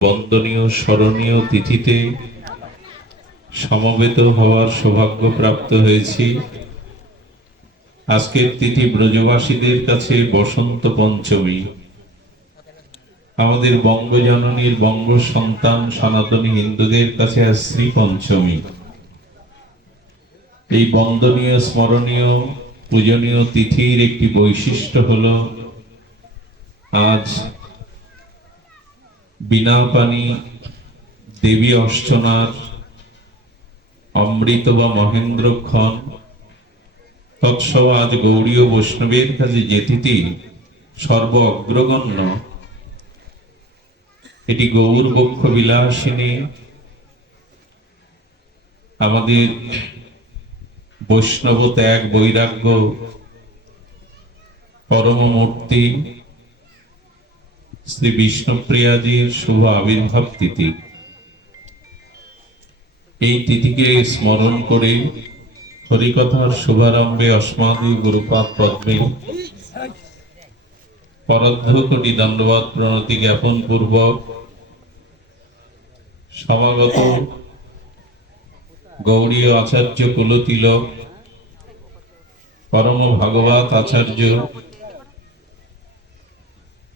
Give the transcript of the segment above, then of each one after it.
বন্দনীয় স্মরণীয় তিথিতে সমবেত হওয়ার সৌভাগ্য প্রাপ্ত হয়েছি। আজকের তিথি ব্রজবাসীদের কাছে বসন্ত পঞ্চমী, আমাদের বঙ্গজননীর বঙ্গ সন্তান সনাতনী হিন্দুদের কাছে আজ শ্রী পঞ্চমী। এই বন্দনীয় স্মরণীয় পূজনীয় তিথির একটি বৈশিষ্ট্য হলো আজ বিনা পানি দেবী অর্চনার অমৃত বা মহেন্দ্রক্ষণ তৎসব আজ গৌড়ীয় বৈষ্ণবের কাছে যে তিথি সর্ব অগ্রগণ্য, এটি গৌর বক্ষ বিলাসিনী আমাদের বৈষ্ণব ত্যাগ বৈরাগ্য পরম মূর্তি শ্রী বিষ্ণুপ্রিয়াজির শুভ আবির্ভাব তিথি। এই তিথিকে স্মরণ করে হরিকথার শুভারম্ভে অস্মাদি গুরুপাদ পদ্মে পরধ্য কোটি দণ্ডবাদ প্রণতি জ্ঞাপন পূর্বক সমাগত গৌড়ীয় আচার্য কুলতিলক পরম ভাগবত আচার্য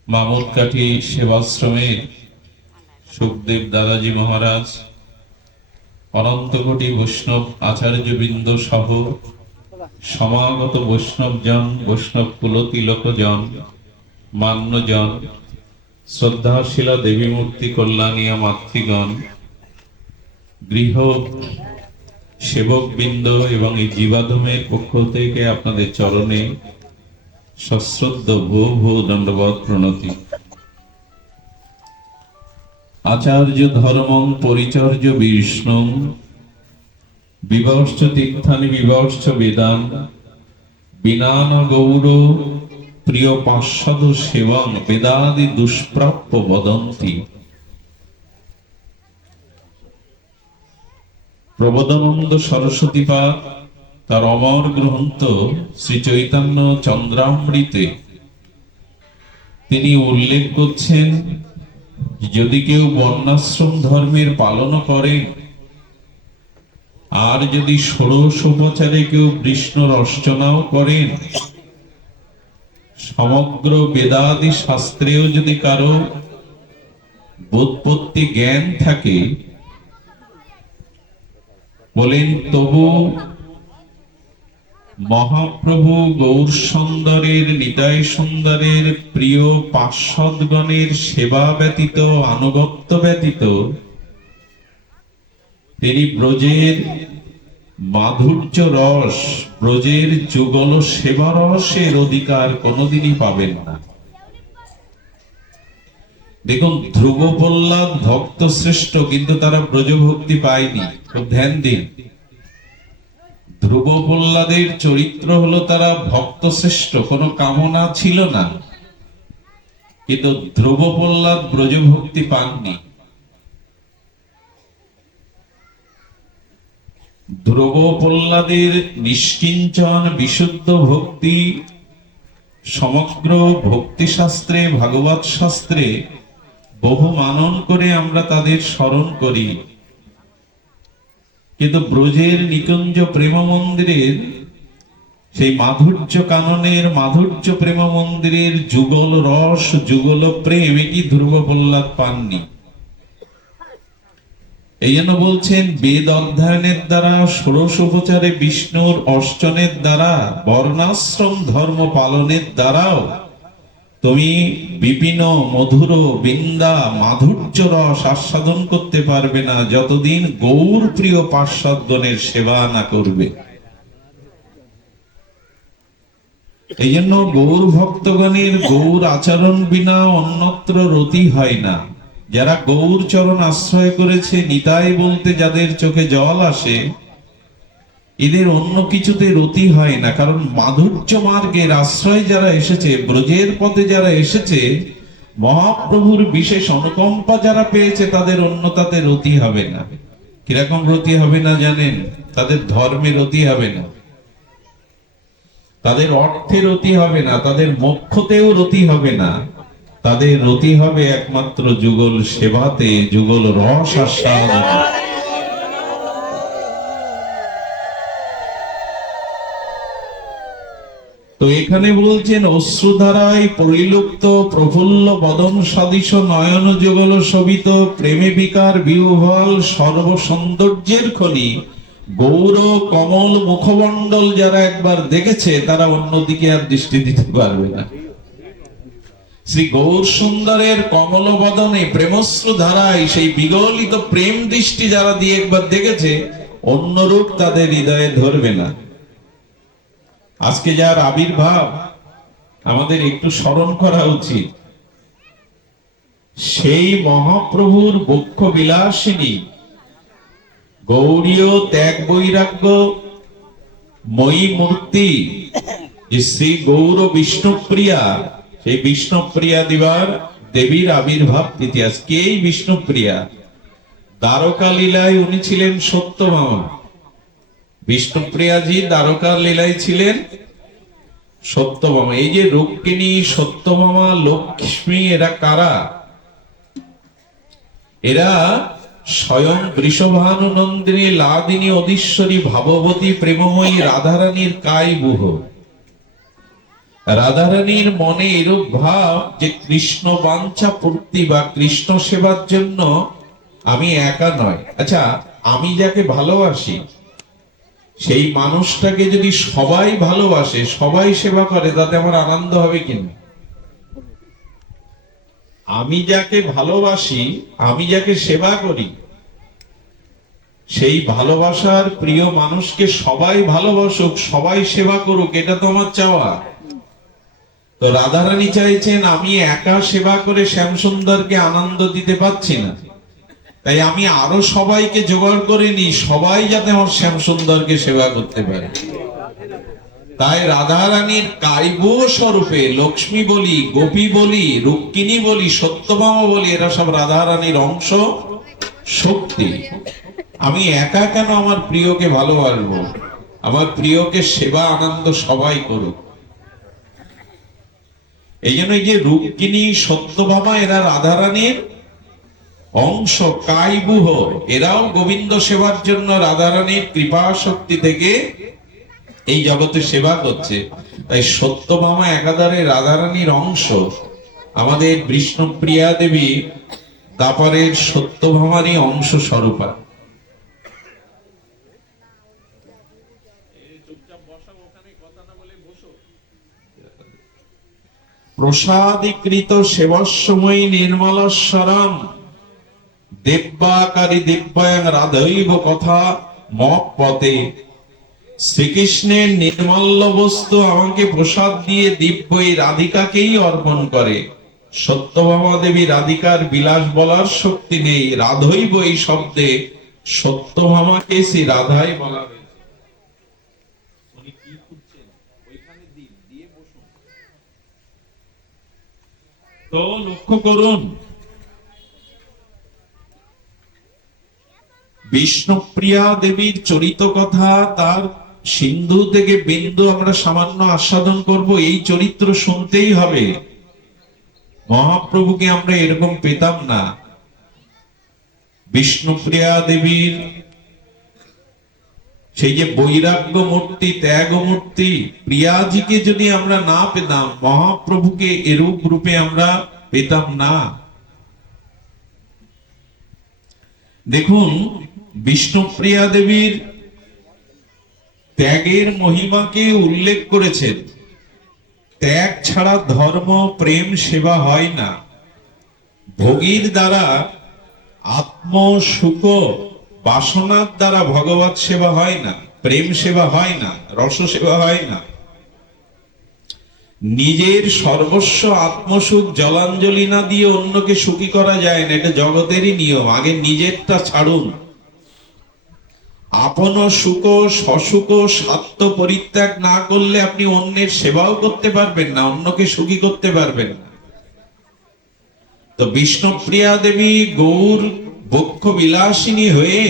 মামুদকাঠি সেবাশ্রমের সুখদেব দাদাজি মহারাজ, অনন্ত কোটি বৈষ্ণব আচার্যবৃন্দ সহ সমাগত বৈষ্ণবজন, বৈষ্ণব কুলতিলকজন, মান্যজন, শ্রদ্ধাশীলা দেবী মূর্তি কল্যাণীয়া মাতৃগণ, গৃহ সেবকবৃন্দ এবং এই জীবাধমের পক্ষ থেকে আপনাদের চরণে সশ্রদ্ধ ভূ ভূ দণ্ডবৎ প্রণতি। আচার্য ধর্মং পরিচর্য বিষ্ণু বিবর্ষ তীর্থানি বিবর্ষ বেদান বিনান গৌর প্রিয় পার্শ্বদ সেবং বেদাদি দুষ্প্রাপ্য বদন্তি। প্রবোধানন্দ সরস্বতীপাদ তার অমর গ্রন্থ শ্রী চৈতন্য চন্দ্রামৃতে তিনি উল্লেখ করছেন, যদি কেউ বর্ণাশ্রম ধর্মের পালন করে আর যদি ষোড়শোপচারে কেউ বিষ্ণুর অর্চনাও করেন, সমগ্র বেদাদি শাস্ত্রেও যদি কারো বোধপত্তি জ্ঞান থাকে, বলেন তবু মহাপ্রভু গৌর সুন্দরের নিতাই সুন্দরের প্রিয় পার্শ্বদগণের সেবা ব্যতীত আনুগত্য ব্যতীত তিনি ব্রজের মাধুর্য রস, ব্রজের যুগল সেবা রসের অধিকার কোনোদিনই পাবেন না। দেখুন, ধ্রুব প্রহ্লাদ ভক্ত শ্রেষ্ঠ, কিন্তু তারা ব্রজভক্তি পায়নি। খুব ধ্যান দিন, ধ্রুব প্রহ্লাদের চরিত্র হলো তারা ভক্ত শ্রেষ্ঠ, কোনো কামনা ছিল না, কিন্তু ধ্রুব প্রহ্লাদ ব্রজভক্তি পাননি। ধ্রুব প্রহ্লাদের নিষ্কিঞ্চন বিশুদ্ধ ভক্তি সমগ্র ভক্তি শাস্ত্রে ভাগবত শাস্ত্রে বহু মানন করে আমরা তাদের স্মরণ করি, কিন্তু ব্রজের নিকুঞ্জ প্রেম মন্দিরের সেই মাধুর্য কাননের মাধুর্য প্রেম মন্দিরের যুগল রস যুগল প্রেম এটি ধ্রুব প্রহ্লাদ পাননি। এই জন্য বলছেন, বেদ অধ্যয়নের দ্বারা ষোড়শোপচারে বিষ্ণুর অর্চনের দ্বারা বর্ণাশ্রম ধর্ম পালনের দ্বারাও তুমি বিপিন মধুর বৃন্দা মাধুর্য রস আস্বাদন করতে পারবে না, যতদিন গৌর প্রিয় পার্শ্বদগণের সেবা না করবে। এই জন্য গৌর ভক্তগণের গৌর আচরণ বিনা অন্যত্র রতি হয় না। যারা গৌর চরণ আশ্রয় করেছে, নিতাই বলতে যাদের চোখে জল আসে, এদের অন্য কিছুতে রতি হয় না। কারণ মাধুর্য মার্গের আশ্রয় যারা এসেছে, ব্রজের পথে যারা এসেছে, মহাপ্রভুর বিশেষ অনুকম্পা যারা পেয়েছে, তাদের অন্যতাতে রতি হবে না। কিরকম রতি হবে না জানেন? তাদের ধর্মে রতি হবে না, তাদের অর্থে রতি হবে না, তাদের মোক্ষতেও রতি হবে না, তাদের রতি হবে একমাত্র যুগল সেবাতে, যুগল রস আস্বাদন। তো এখানে বলছেন অশ্রুধারায় পরিলুপ্ত প্রফুল্ল বদন সদৃশ নয়ন যুগল শোভিত প্রেমে বিকার বিহ্বল সর্ব সৌন্দর্যের খনি গৌর কমল মুখমণ্ডল যারা একবার দেখেছে তারা অন্যদিকে আর দৃষ্টি দিতে পারবে না। শ্রী গৌর সুন্দরের কমল বদনে প্রেমশ্রু ধারায় সেই বিগলিত প্রেম দৃষ্টি যারা দিয়ে একবার দেখেছে, অন্য রূপ তাদের হৃদয়ে ধরবে না। আজকে যার আবির্ভাব আমাদের একটু স্মরণ করা উচিত, সেই মহাপ্রভুর বক্ষ বিলাসিনী গৌরীয় ত্যাগ বৈরাগ্য মই মূর্তি যে শ্রী গৌর বিষ্ণুপ্রিয়া, সেই বিষ্ণুপ্রিয়া দিবার দেবীর আবির্ভাব ইতিহাস। কে বিষ্ণুপ্রিয়া? দ্বারকা লীলায় উনি ছিলেন সত্যভামা। বিষ্ণুপ্রিয়াজি দ্বারকা লীলায় ছিলেন সত্যভামা। এই যে রুক্মিণী, সত্যভামা, লক্ষ্মী, এরা কারা? এরা স্বয়ং বৃষভানুনন্দিনী, লাদিনী, অধীশ্বরী, ভাববতী, প্রেমময়ী রাধারানীর কায়বুহ। রাধারানীর মনে এরূপ ভাব যে কৃষ্ণ বাঞ্ছা পূর্তি বা কৃষ্ণ সেবার জন্য আমি একা নয়। আচ্ছা, আমি যাকে ভালোবাসি সেই মানুষটাকে যদি সবাই ভালোবাসে, সবাই সেবা করে, তাতে আমার আনন্দ হবে কিনা? আমি যাকে ভালোবাসি, আমি যাকে সেবা করি, সেই ভালোবাসার প্রিয় মানুষকে সবাই ভালোবাসুক, সবাই সেবা করুক, এটা তো আমার চাওয়া। তো রাধারানী চাইছেন আমি একা সেবা করে শ্যামসুন্দরকে আনন্দ দিতে পারছি না, তাই আমি আরো সবাইকে জোগাড় করে নিই, সবাই যাতে আমার শ্যামসুন্দরকে সেবা করতে পারে। তাই রাধারানীর কায়বু স্বরূপে লক্ষ্মী বলি, গোপী বলি, রুক্মিণী বলি, সত্যভামা বলি, এরা সব রাধারানীর অংশ, শক্তি। আমি একা কেন আমার প্রিয়কে ভালোবাসবো? আমার প্রিয়কে সেবা আনন্দ সবাই করুক। এই জন্য যে রুক্মিণী, সত্যভামা এরা রাধারানীর অংশ, কায়বুহ, এরাও গোবিন্দ সেবার জন্য রাধারানীর কৃপা শক্তি থেকে এই জগতে সেবা করছে। তাই সত্যভামা একাধারে রাধারানীর অংশ। আমাদের বিষ্ণুপ্রিয়া দেবী দাপারের সত্যভামারই অংশ স্বরূপা। প্রসাদীকৃত সেবস্যময়ী নির্মলস্বরম দেব্যাকারী দিব্যাং রাধৈব কথা মপতে। শ্রীকৃষ্ণের নির্মল্য বস্তু আমাকে প্রসাদ দিয়ে দিব্য এই রাধিকাকেই অর্পণ করে। সত্যভামা দেবী রাধিকার বিলাস বলার শক্তি নেই, রাধৈব এই শব্দে সত্যভামাকে শ্রী রাধাই বলা হয়েছে। তো লক্ষ্য করুন, বিষ্ণুপ্রিয়া দেবীর চরিত কথা, তার সিন্ধু থেকে বিন্দু আমরা সামান্য আস্বাদন করব। এই চরিত্র শুনতেই হবে। মহাপ্রভুকে আমরা এরকম পেতাম না। বিষ্ণুপ্রিয়া দেবীর সেই যে বৈরাগ্য মূর্তি, ত্যাগ মূর্তি, প্রিয়াজিকে যদি আমরা না পেতাম, মহাপ্রভুকে এরূপ রূপে আমরা পেতাম না। দেখুন, বিষ্ণুপ্রিয়া দেবীর ত্যাগের মহিমাকে উল্লেখ করেছেন। ত্যাগ ছাড়া ধর্ম, প্রেম, সেবা হয় না। ভোগীর দ্বারা, আত্ম সুখ বাসনার দ্বারা ভগবত সেবা হয় না, প্রেম সেবা হয় না, রস সেবা হয় না। নিজের সর্বস্ব আত্মসুখ জলাঞ্জলি না দিয়ে অন্যকে সুখী করা যায় না, এটা জগতেরই নিয়ম। আগে নিজেরটা ছাড়ুন। আপন সুখ, সসুখ, স্বার্থ পরিত্যাগ না করলে আপনি অন্যের সেবাও করতে পারবেন না, অন্যকে সুখী করতে পারবেন না। তো বিষ্ণুপ্রিয়া দেবী গৌর বক্ষ বিলাসিনী হয়ে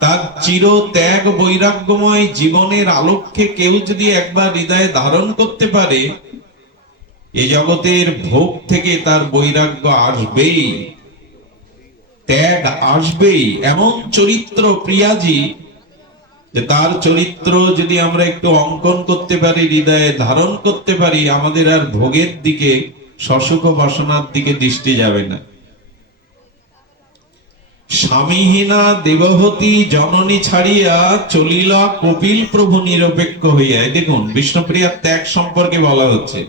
তার চির ত্যাগ বৈরাগ্যময় জীবনের আলোককে কেউ যদি একবার হৃদয়ে ধারণ করতে পারে, এ জগতের ভোগ থেকে তার বৈরাগ্য আসবেই, ত্যাগ আসবেই। এমন চরিত্র প্রিয়াজি যে তার চরিত্র যদি আমরা একটু অঙ্কন করতে পারি, হৃদয়ে ধারণ করতে পারি, আমাদের আর ভোগের দিকে, সসুখ বাসনার দিকে দৃষ্টি যাবে না। স্বামীহীনা দেবহতী জননী ছাড়িয়া চলিলা কপিল প্রভু নিরপেক্ষ হইয়া। দেখুন বিষ্ণুপ্রিয়ার ত্যাগ সম্পর্কে বলা হচ্ছে।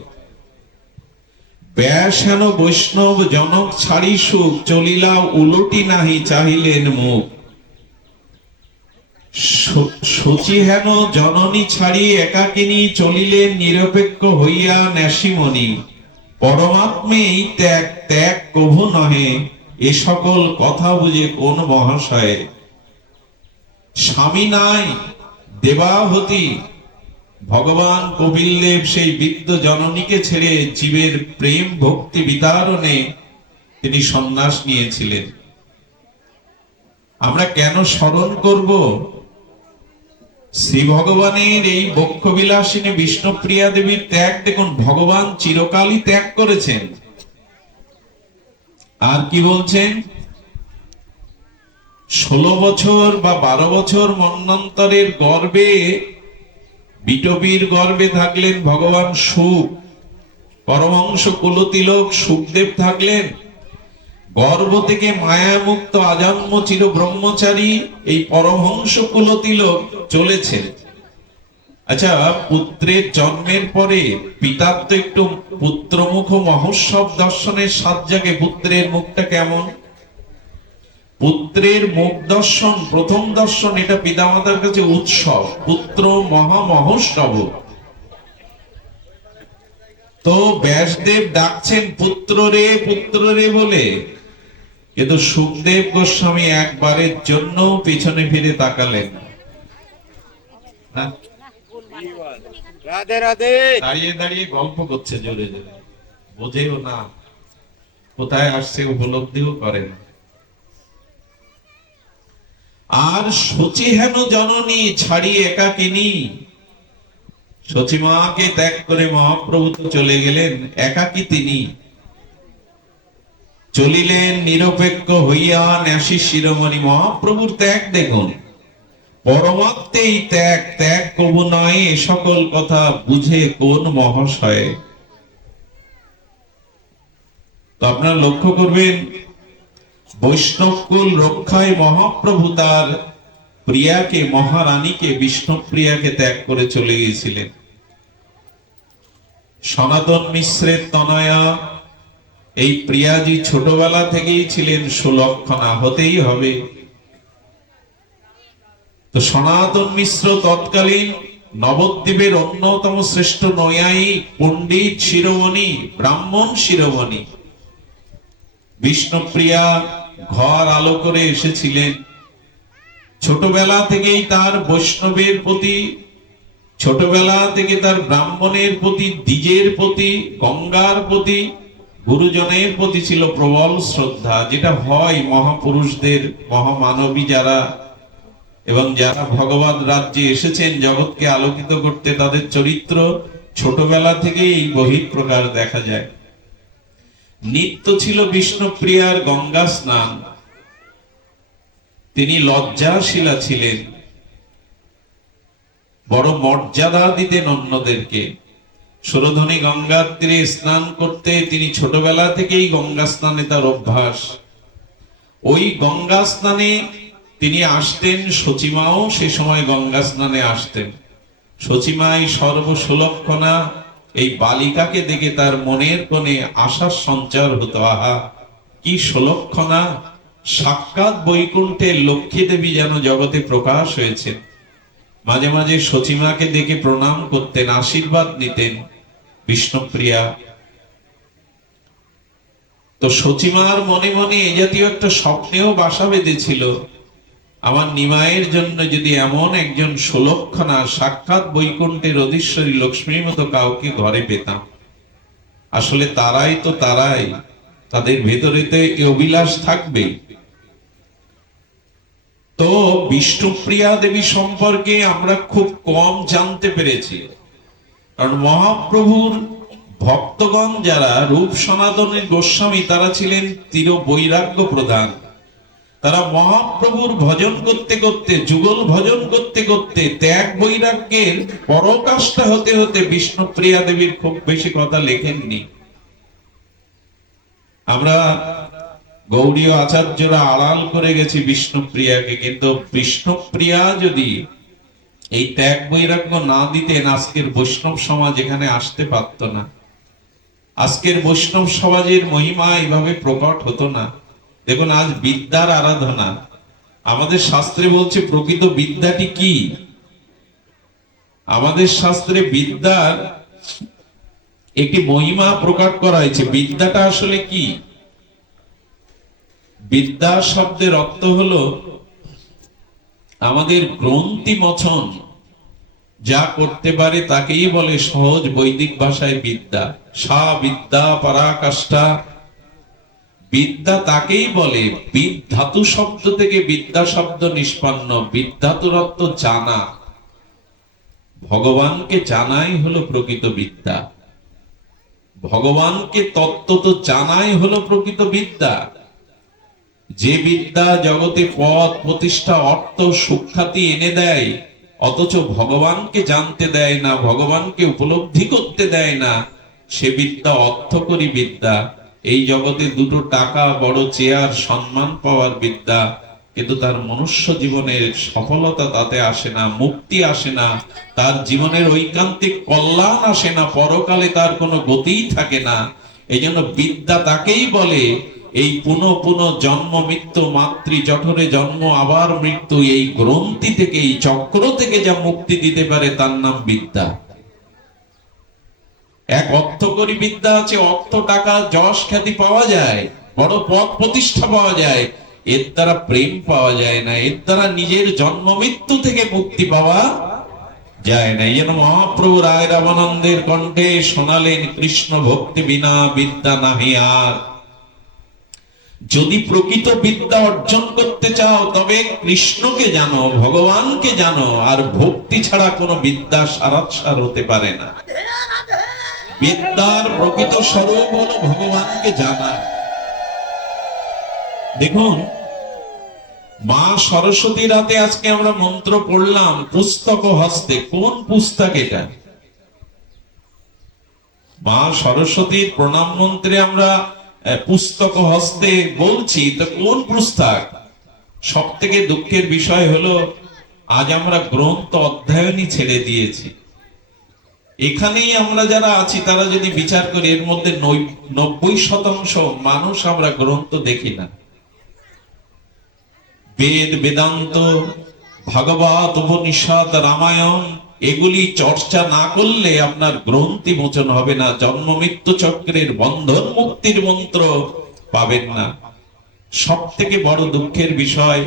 ব্যাসেন বৈষ্ণব জনক ছাড়ি সুখ, চলিলা উলটি নাহি চাহিলেন মুখ। শচীহেন জননী ছাড়ি একাকিনী, চলিলেন নিরপেক্ষ হইয়া ন্যাসিমণি। পরমাত্মে এই ত্যাগ, ত্যাগ কভু নহে, এ সকল কথা বুঝে কোন মহাশয়ে। স্বামী নাই দেবাহতী, ভগবান কপিলদেব সেই বৃদ্ধ জননীকে ছেড়ে জীবের প্রেম ভক্তি বিতারণে তিনি সন্ন্যাস নিয়েছিলেন। আমরা কেন স্মরণ করব? শ্রী ভগবানের এই বক্ষবিলাসিনী বিষ্ণুপ্রিয়া দেবীর ত্যাগ দেখুন, ভগবান চিরকালই ত্যাগ করেছেন। আর কি বলছেন? 16 বছর বা 12 বছর মন্বন্তরের গর্ভে, বিটবীর গর্ভে থাকলেন ভগবান সুখ, পরমহংস কুলতিলক সুখদেব থাকলেন। গর্ভ থেকে মায়ামুক্ত আজন্ম চির ব্রহ্মচারী এই পরমহংস কুলতিলক চলেছেন। আচ্ছা, পুত্রের জন্মের পরে পিতার তো একটু পুত্রমুখ মহোৎসব দর্শনের স্বাদ জাগে। পুত্রের মুখটা কেমন? পুত্রের মুখ দর্শন, প্রথম দর্শন, এটা পিতামাতার কাছে উৎসব, পুত্র মহা মহোৎসব। তো ব্যাসদেব ডাকছেন পুত্র রে, পুত্র রে বলে, কিন্তু সুখদেব গোস্বামী একবারের জন্য পিছনে ফিরে তাকালেন না। রাধে রাধে। দাঁড়িয়ে দাঁড়িয়ে গল্প করছে জোরে জোরে, বোঝেও না কোথায় আসছে, উপলব্ধিও করে না। আর শচী হেন জননী ছাড়ি একাকিনী, শচী মাকে ত্যাগ করে মহাপ্রভু তো চলে গেলেন, একাকী তিনি। চলিলেন নিরপেক্ষ হইয়া ন্যাসী শিরোমণি। মহাপ্রভুর ত্যাগ দেখুন, পরমাত্মেই ত্যাগ, ত্যাগ কবু নয়, এ সকল কথা বুঝে কোন মহাশয়ে। তো আপনারা লক্ষ্য করবেন, বৈষ্ণবকুল রক্ষায় মহাপ্রভু তার প্রিয়াকে, মহারানীকে, বিষ্ণুপ্রিয়াকে ত্যাগ করে চলে গিয়েছিলেন। সনাতন মিশ্রের তনয়া এই প্রিয়াজি ছোটবেলা থেকেই ছিলেন সুলক্ষণা, হতেই হবে। তো সনাতন মিশ্র তৎকালীন নবদ্বীপের অন্যতম শ্রেষ্ঠ নৈয়ায়িক, পণ্ডিত শিরোমণি, ব্রাহ্মণ শিরোমণি। বিষ্ণুপ্রিয়া ঘর আলো করে এসেছিলেন। ছোটবেলা থেকেই তার বৈষ্ণবের প্রতি, ছোটবেলা থেকে তার ব্রাহ্মণের প্রতি, দ্বিজের প্রতি, গঙ্গার প্রতি, গুরুজনের প্রতি ছিল প্রবল শ্রদ্ধা, যেটা হয় মহাপুরুষদের, মহামানবী যারা এবং যারা ভগবান রাজ্যে এসেছেন জগৎকে আলোকিত করতে, তাদের চরিত্র ছোটবেলা থেকেই বহিঃপ্রকার দেখা যায়। নিত্য ছিল বিষ্ণুপ্রিয়ার গঙ্গা স্নান। তিনি লজ্জাশীলা ছিলেন, বড় মর্যাদা দিতেন অন্যদেরকে। সুরধনী গঙ্গার তীরে স্নান করতে তিনি ছোটবেলা থেকেই গঙ্গা স্নানে তার অভ্যাস। ওই গঙ্গা স্নানে তিনি আসতেন, শচীমাও সে সময় গঙ্গা স্নানে আসতেন। শচীমাই সর্বসুলক্ষণা, এই বালিকাকে দেখে তার মনের কোণে আশার সঞ্চার হতো। আহা কি সুলক্ষণা, সাক্ষাৎ বৈকুণ্ঠের লক্ষ্মী দেবী যেন জগতে প্রকাশ হয়েছে। মাঝে মাঝে শচীমাকে দেখে প্রণাম করতেন, আশীর্বাদ নিতেন বিষ্ণুপ্রিয়া। তো শচীমার মনে মনে এ জাতীয় একটা স্বপ্নেও বাসা বেঁধেছিল, আমার নিমাইয়ের জন্য যদি এমন একজন সুলক্ষণা, সাক্ষাৎ বৈকুণ্ঠের অধীশ্বরী লক্ষ্মীর মতো কাউকে ঘরে পেতাম। আসলে তারাই তো তারাই, তাদের ভেতরে তো এই অভিলাষ থাকবেই। তো বিষ্ণুপ্রিয়া দেবী সম্পর্কে আমরা খুব কম জানতে পেরেছি, কারণ মহাপ্রভুর ভক্তগণ যারা রূপ সনাতনের গোস্বামী, তারা ছিলেন তীর বৈরাগ্য প্রধান। তারা মহাপ্রভুর ভজন করতে করতে, যুগল ভজন করতে করতে, ত্যাগ বৈরাগ্যের পরকাষ্ঠা হতে হতে বিষ্ণুপ্রিয়া দেবীর খুব বেশি কথা লেখেননি। আমরা গৌড়ীয় আচার্যরা আড়াল করে গেছি বিষ্ণুপ্রিয়াকে, কিন্তু বিষ্ণুপ্রিয়া যদি এই ত্যাগ বৈরাগ্য না দিতেন, আজকের বৈষ্ণব সমাজ এখানে আসতে পারত না। আজকের বৈষ্ণব সমাজের মহিমা এইভাবে প্রকট হতো না। দেখুন, আজ বিদ্যার আরাধনা, আমাদের শাস্ত্রে বলছে প্রকৃত বিদ্যাটি কি। আমাদের শাস্ত্রে বিদ্যার একটি মহিমা প্রকাশ করা হয়েছে। বিদ্যাটা আসলে কি? বিদ্যা শব্দের অর্থ হলো আমাদের গ্রন্থি মোচন যা করতে পারে তাকেই বলে সহজ বৈদিক ভাষায় বিদ্যা। সা বিদ্যা পরাকাষ্ঠা, বিদ্যা তাকেই বলে। বিদ ধাতু শব্দ থেকে বিদ্যা শব্দ নিষ্পন্ন। বিদ্যাতুর অর্থ জানা, ভগবানকে জানাই হলো প্রকৃত বিদ্যা। ভগবানকে তত্ত্ব তো জানাই হলো প্রকৃত বিদ্যা। যে বিদ্যা জগতে পদ প্রতিষ্ঠা, অর্থ, সুখ্যাতি এনে দেয়, অথচ ভগবানকে জানতে দেয় না, ভগবানকে উপলব্ধি করতে দেয় না, সে বিদ্যা অর্থকরী বিদ্যা। এই জগতে দুটো টাকা, বড় চেয়ার, সম্মান পাওয়ার বিদ্যা, কিন্তু তার মনুষ্য জীবনের সফলতা তাতে আসে না, মুক্তি আসে না, তার জীবনের ঐকান্তিক কল্যাণ আসে না, পরকালে তার কোনো গতিই থাকে না। এই জন্য বিদ্যা তাকেই বলে এই পুনঃ পুনঃ জন্ম মৃত্যু, মাতৃ জঠরে জন্ম আবার মৃত্যু, এই গ্রন্থি থেকে, এই চক্র থেকে যা মুক্তি দিতে পারে তার নাম বিদ্যা। এক অর্থকরী বিদ্যা আছে, অর্থ, টাকা, যশ, খ্যাতি পাওয়া যায়, বড় পদ প্রতিষ্ঠা পাওয়া যায়, এর দ্বারা প্রেম পাওয়া যায় না, এর দ্বারা নিজের জন্ম মৃত্যু থেকে মুক্তি পাওয়া যায় না। এই জন্য মহাপ্রভু রায় রামানন্দের কণ্ঠে শোনালেন, কৃষ্ণ ভক্তি বিনা বিদ্যা নাহি আর। যদি প্রকৃত বিদ্যা অর্জন করতে চাও তবে কৃষ্ণকে জানো, ভগবানকে জানো, আর ভক্তি ছাড়া কোনো বিদ্যা সারাৎসার হতে পারে না। বিদ্যার প্রকৃত স্বরূপ হলো ভগবানকে জানা। দেখুন, মা সরস্বতীর হাতে আজকে আমরা মন্ত্র পড়লাম, পুস্তক হস্তে। কোন পুস্তক এটা? মা সরস্বতীর প্রণাম মন্ত্রে আমরা পুস্তক হস্তে বলছি, তো কোন পুস্তক? সব থেকে দুঃখের বিষয় হলো আজ আমরা গ্রন্থ অধ্যয়নই ছেড়ে দিয়েছি। এখানেই আমরা যারা আছি তারা যদি বিচার করি, এর মধ্যে 90% মানুষ আমরা গ্রন্থ দেখি না। বেদ, বেদান্ত, ভাগবত, উপনিষদ, রামায়ণ, এগুলি চর্চা না করলে আপনার গ্রন্থি মোচন হবে না, জন্ম মৃত্যু চক্রের বন্ধন মুক্তির মন্ত্র পাবেন না। সব থেকে বড় দুঃখের বিষয়,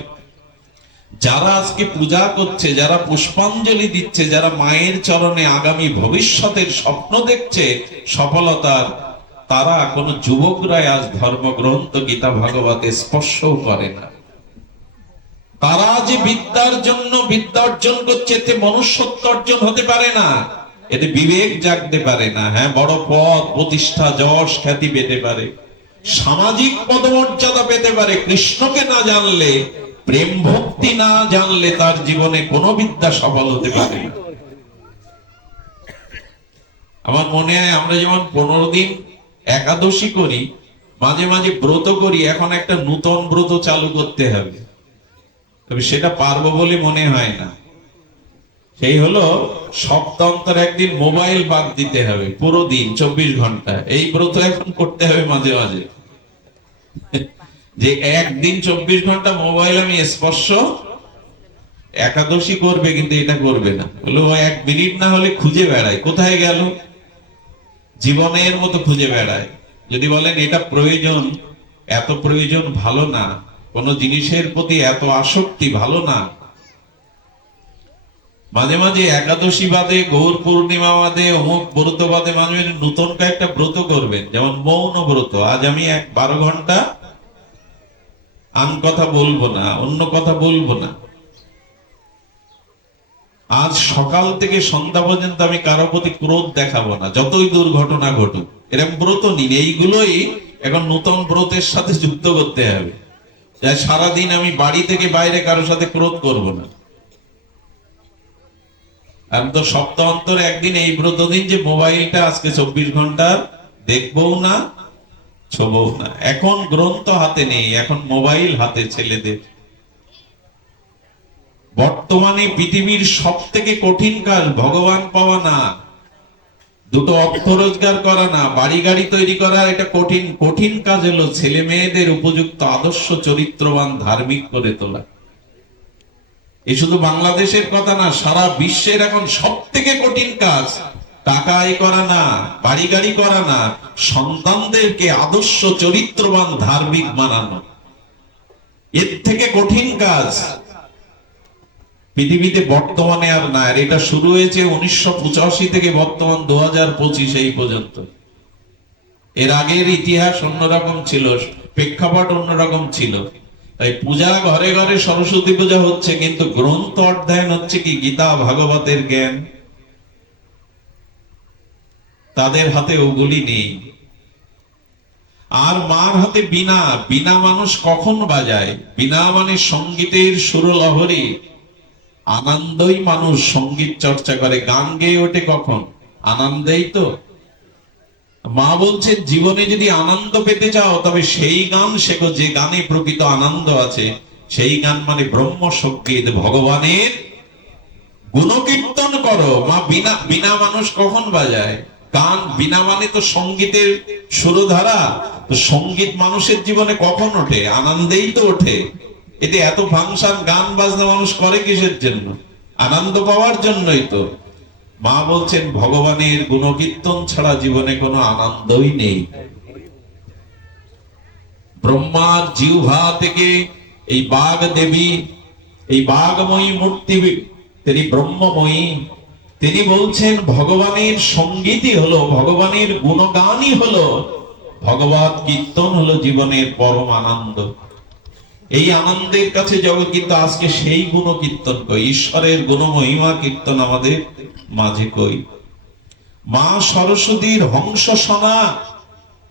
যারা আজকে পূজা করছে, যারা পুষ্পাঞ্জলি দিচ্ছে, যারা মায়ের চরণে আগামী ভবিষ্যতের স্বপ্ন দেখছে সফলতার, তারা কোন যুবকরাই আজ ধর্মগ্রন্থ গীতা ভাগবতে স্পর্শও করে না। তারা যে বিদ্যার জন্য বিদ্যা অর্জন করছে, এতে মনুষ্যত্ব অর্জন হতে পারে না, এতে বিবেক জাগতে পারে না। হ্যাঁ, বড় পদ প্রতিষ্ঠা, যশ, খ্যাতি পেতে পারে, সামাজিক পদমর্যাদা পেতে পারে, কৃষ্ণকে না জানলে, প্রেম ভক্তি না জানলে তার জীবনে কোনো বিদ্যা সফল হতে পারে না। আমার মনে হয় আমরা যেমন 15 দিন একাদশী করি, মাঝে মাঝে ব্রত করি, এখন একটা নূতন ব্রত চালু করতে হবে, তবে সেটা পারবো বলে মনে হয় না। সেই হলো সপ্তাহান্তরে একদিন মোবাইল বাদ দিতে হবে, পুরো দিন 24 ঘন্টা। এই ব্রত এখন করতে হবে মাঝে মাঝে, যে একদিন 24 ঘন্টা মোবাইল আমি স্পর্শ। একাদশী করবে কিন্তু এটা করবে না, বলো 1 মিনিট না হলে খুঁজে বেড়ায়, কোথায় গেল, জীবনের মতো খুঁজে বেড়ায়। যদি বলেন এটা প্রয়োজন, এত প্রয়োজন ভালো না, কোন জিনিসের প্রতি এত আসক্তি ভালো না। মাঝে মাঝে একাদশী বাদে, গৌর পূর্ণিমা বাদে, অমুক ব্রত বাদে মাঝে মাঝে নতুন কয়েকটা ব্রত করবেন, যেমন মৌন ব্রত। আজ আমি 12 ঘন্টা আন কথা বলবো না, অন্য কথা বলবো না। আজ সকাল থেকে সন্ধ্যা পর্যন্ত আমি কারো প্রতি ক্রোধ দেখাবো না, যতই দুর্ঘটনা ঘটুক। এরকম ব্রত নিন, এইগুলোই এখন নতুন ব্রতের সাথে যুক্ত করতে হবে। সারাদিন আমি বাড়ি থেকে বাইরে কারোর সাথে ক্রোধ করব না। আমি তো সপ্তাহ অন্তরে একদিন এই ব্রত দিন যে মোবাইলটা আজকে 24 ঘন্টা দেখবো না, ছবো না। এখন গ্রন্থ হাতে নেই, এখন মোবাইল হাতে ছেলেদের। বর্তমানে পৃথিবীর সব থেকে কঠিন কাজ ভগবান পাওয়া না, দুটো অর্থ রোজগার করা না, বাড়ি গাড়ি তৈরি করা। এটা কঠিন কঠিন কাজ হলো ছেলে মেয়েদের উপযুক্ত আদর্শ চরিত্রবান ধার্মিক করে তোলা। এই শুধু বাংলাদেশের কথা না, সারা বিশ্বের এখন সব থেকে কঠিন কাজ টাকা আয় করা না, বাড়ি গাড়ি করা না, সন্তানদেরকে আদর্শ চরিত্রবান ধার্মিক বানানো। এর থেকে কঠিন কাজ পৃথিবীতে বর্তমানে আর না। আর এটা শুরু হয়েছে 1985 থেকে বর্তমান 2025 এই পর্যন্ত। এর আগের ইতিহাস অন্যরকম ছিল, প্রেক্ষাপট অন্যরকম ছিল। তাই পূজা ঘরে ঘরে সরস্বতী পূজা হচ্ছে, কিন্তু গ্রন্থ অধ্যয়ন হচ্ছে কি গীতা ভাগবতের জ্ঞান। তাদের হাতে ওগুলি নেই। আর মার হাতে বীণা। বীণা মানুষ কখন বাজায়? বীণা মানে সঙ্গীতের সুরলহরী। আনন্দই মানুষ সঙ্গীত চর্চা করে, গান গেয়ে ওঠে কখন? আনন্দেই তো। মা বলছেন জীবনে যদি আনন্দ পেতে চাও তবে সেই গান শেখো যে গানে প্রকৃত আনন্দ আছে। সেই গান মানে ব্রহ্ম সঙ্গীত, ভগবানের গুণকীর্তন করো। মা বিনা বিনা মানুষ কখন বাজায়? গান বিনা মানে তো সঙ্গীতের সুরধারা। তো সঙ্গীত মানুষের জীবনে কখন ওঠে? আনন্দেই তো ওঠে। এতে এত ফাংশন গান বাজনা মানুষ করে কিসের জন্য? আনন্দ পাওয়ার জন্যই তো। মা বলছেন ভগবানের গুণকীর্তন ছাড়া জীবনে কোনো আনন্দই নেই। ব্রহ্মার জিহ্বা থেকে এই বাঘ দেবী, এই বাঘময়ী মূর্তি, তিনি ব্রহ্মময়ী। তিনি বলছেন ভগবানের সঙ্গীতই হলো, ভগবানের গুণগানই হলো, ভগবত কীর্তন হলো জীবনের পরম আনন্দ। এই আনন্দের কাছে জগৎ কিন্তু আজকে সেই গুণ কীর্তন কই, ঈশ্বরের গুণ মহিমা কীর্তন আমাদের মাঝে কই। মা সরস্বতীর হংস শোনা,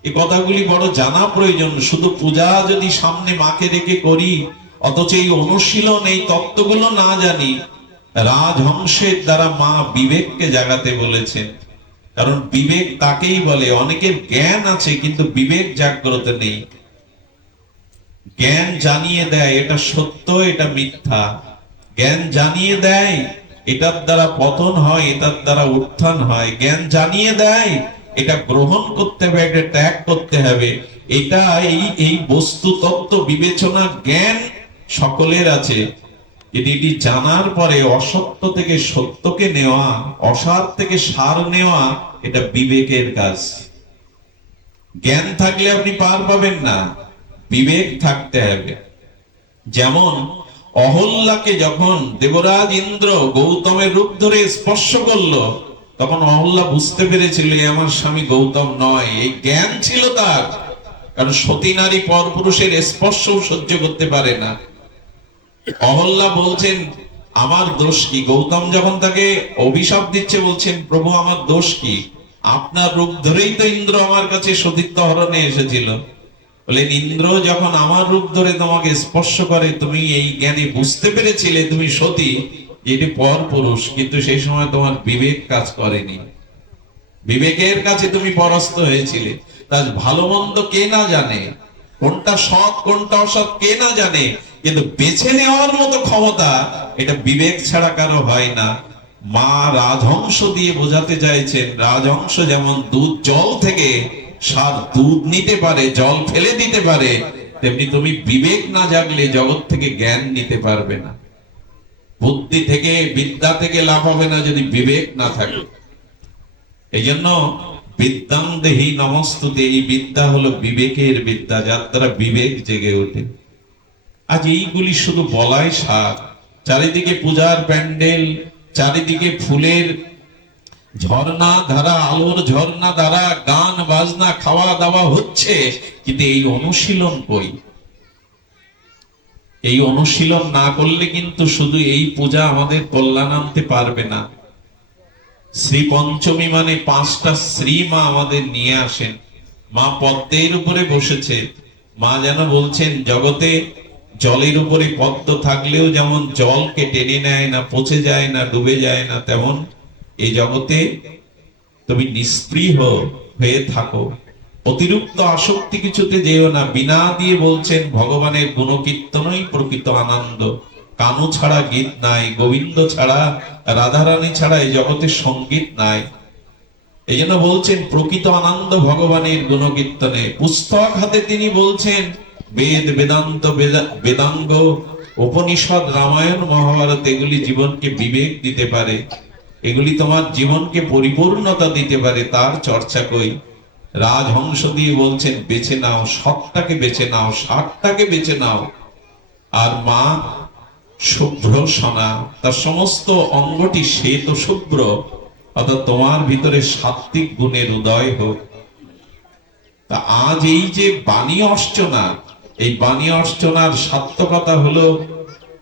এই কথাগুলি বড় জানা প্রয়োজন। শুধু পূজা যদি সামনে মাকে রেখে করি, অথচ এই অনুশীলন এই তত্ত্বগুলো না জানি, রাজহংসের দ্বারা মা বিবেককে জাগাতে বলেছেন। কারণ বিবেক তাকেই বলে, অনেকের জ্ঞান আছে কিন্তু বিবেক জাগ্রত নেই। জ্ঞান জানিয়ে দেয় এটা সত্য, এটা মিথ্যা। জ্ঞান জানিয়ে দেয় এটার দ্বারা পতন হয়, এটার দ্বারা উত্থান হয়। জ্ঞান জানিয়ে দেয় এটা গ্রহণ করতে হবে, এটা ত্যাগ করতে হবে। এটা এই বস্তু তত্ত্ব বিবেচনা জ্ঞান সকলের আছে। এটি জানার পরে অসত্য থেকে সত্যকে নেওয়া, অসার থেকে সার নেওয়া, এটা বিবেকের কাজ। জ্ঞান থাকলে আপনি পার পাবেন না, বিবেক থাকতে হবে। যেমন অহল্যাকে যখন দেবরাজ ইন্দ্র গৌতমের রূপ ধরে স্পর্শ করলো, তখন অহল্যা বুঝতে পেরেছিল আমার স্বামী গৌতম নয়। এই জ্ঞান ছিল তার। কারণ সতী নারী পরপুরুষের স্পর্শ সহ্য করতে পারে না। অহল্যা বলছেন আমার দোষ কি? গৌতম যখন তাকে অভিশাপ দিচ্ছে বলছেন প্রভু আমার দোষ কি? আপনার রূপ ধরেই তো ইন্দ্র আমার কাছে সতীত্ব হরণে এসেছিল। বলেন ইন্দ্র যখন আমার রূপ ধরে তোমাকে স্পর্শ করে, তুমি এই জ্ঞানে বুঝতে পেরেছিলে তুমি সতী, এটি পর পুরুষ, কিন্তু সেই সময় তোমার বিবেক কাজ করেনি। বিবেকের কাছে তুমি পরাস্ত হয়েছিলে। তার ভালো মন্দ কে না জানে, কোনটা সৎ কোনটা অসৎ কে না জানে, কিন্তু বেছে নেওয়ার মতো ক্ষমতা এটা বিবেক ছাড়া কারো হয় না। মা রাজহংস দিয়ে বোঝাতে চাইছেন, রাজহংস যেমন দুধ জল থেকে সার দুধ নিতে পারে, জল ফেলে দিতে পারে, তেমনি তুমি বিবেক না জাগলে জগৎ থেকে জ্ঞান নিতে পারবে না। বুদ্ধি থেকে বিদ্যা থেকে লাভ হবে না যদি বিবেক না থাকে। এই জন্য বিদ্যাং দেহি নমস্তুতে, এই বিদ্যা হলো বিবেকের বিদ্যা, যার দ্বারা বিবেক জেগে ওঠে। আজ এইগুলি শুধু বলাই সার। চারিদিকে পূজার প্যান্ডেল, চারিদিকে ফুলের ঝর্ণা ধারা, আলোর ঝর্ণা ধারা, গান বাজনা খাওয়া দাওয়া হচ্ছে, কিন্তু এই অনুশীলন কই? এই অনুশীলন না করলে কিন্তু শুধু এই পূজা আমাদের কল্যাণ আনতে পারবে না। শ্রী পঞ্চমী মানে 5টা শ্রী মা আমাদের নিয়ে আসেন। মা পদ্মের উপরে বসেছে। মা যেন বলছেন, জগতে জলের উপরে পদ্ম থাকলেও যেমন জলকে টেনে নেয় না, পচে যায় না, ডুবে যায় না, তেমন এই জগতে তুমি নিষ্পৃহ হয়ে থাকো, অতিরিক্ত আসক্তি কিছুতে যেও না। বিনা দিয়ে বলছেন ভগবানের গুণকীর্তনই প্রকৃত আনন্দ। কানু ছাড়া গীত নাই, গোবিন্দ ছাড়া, রাধারানী ছাড়া এই জগতে সঙ্গীত নাই। এই জন্য বলছেন প্রকৃত আনন্দ ভগবানের গুণকীর্তনে। পুস্তক হাতে তিনি বলছেন বেদ, বেদান্ত, বেদাঙ্গ, উপনিষদ, রামায়ণ, মহাভারত এগুলি জীবনকে বিবেক দিতে পারে, এগুলি তোমার জীবনকে পরিপূর্ণতা দিতে পারে, তার চর্চা কই। রাজহংস দিয়ে বলছেন বেছে নাও, সৎটাকে বেছে নাও, ষাটটাকে বেছে নাও। আর মা শুভ্র সোনা, তার সমস্ত অঙ্গটি শ্বেত শুভ্র, অর্থাৎ তোমার ভিতরে সাত্বিক গুণের উদয় হোক। তা আজ এই যে বাণী অর্চনা, এই বাণী অর্চনার সার্থকতা হলো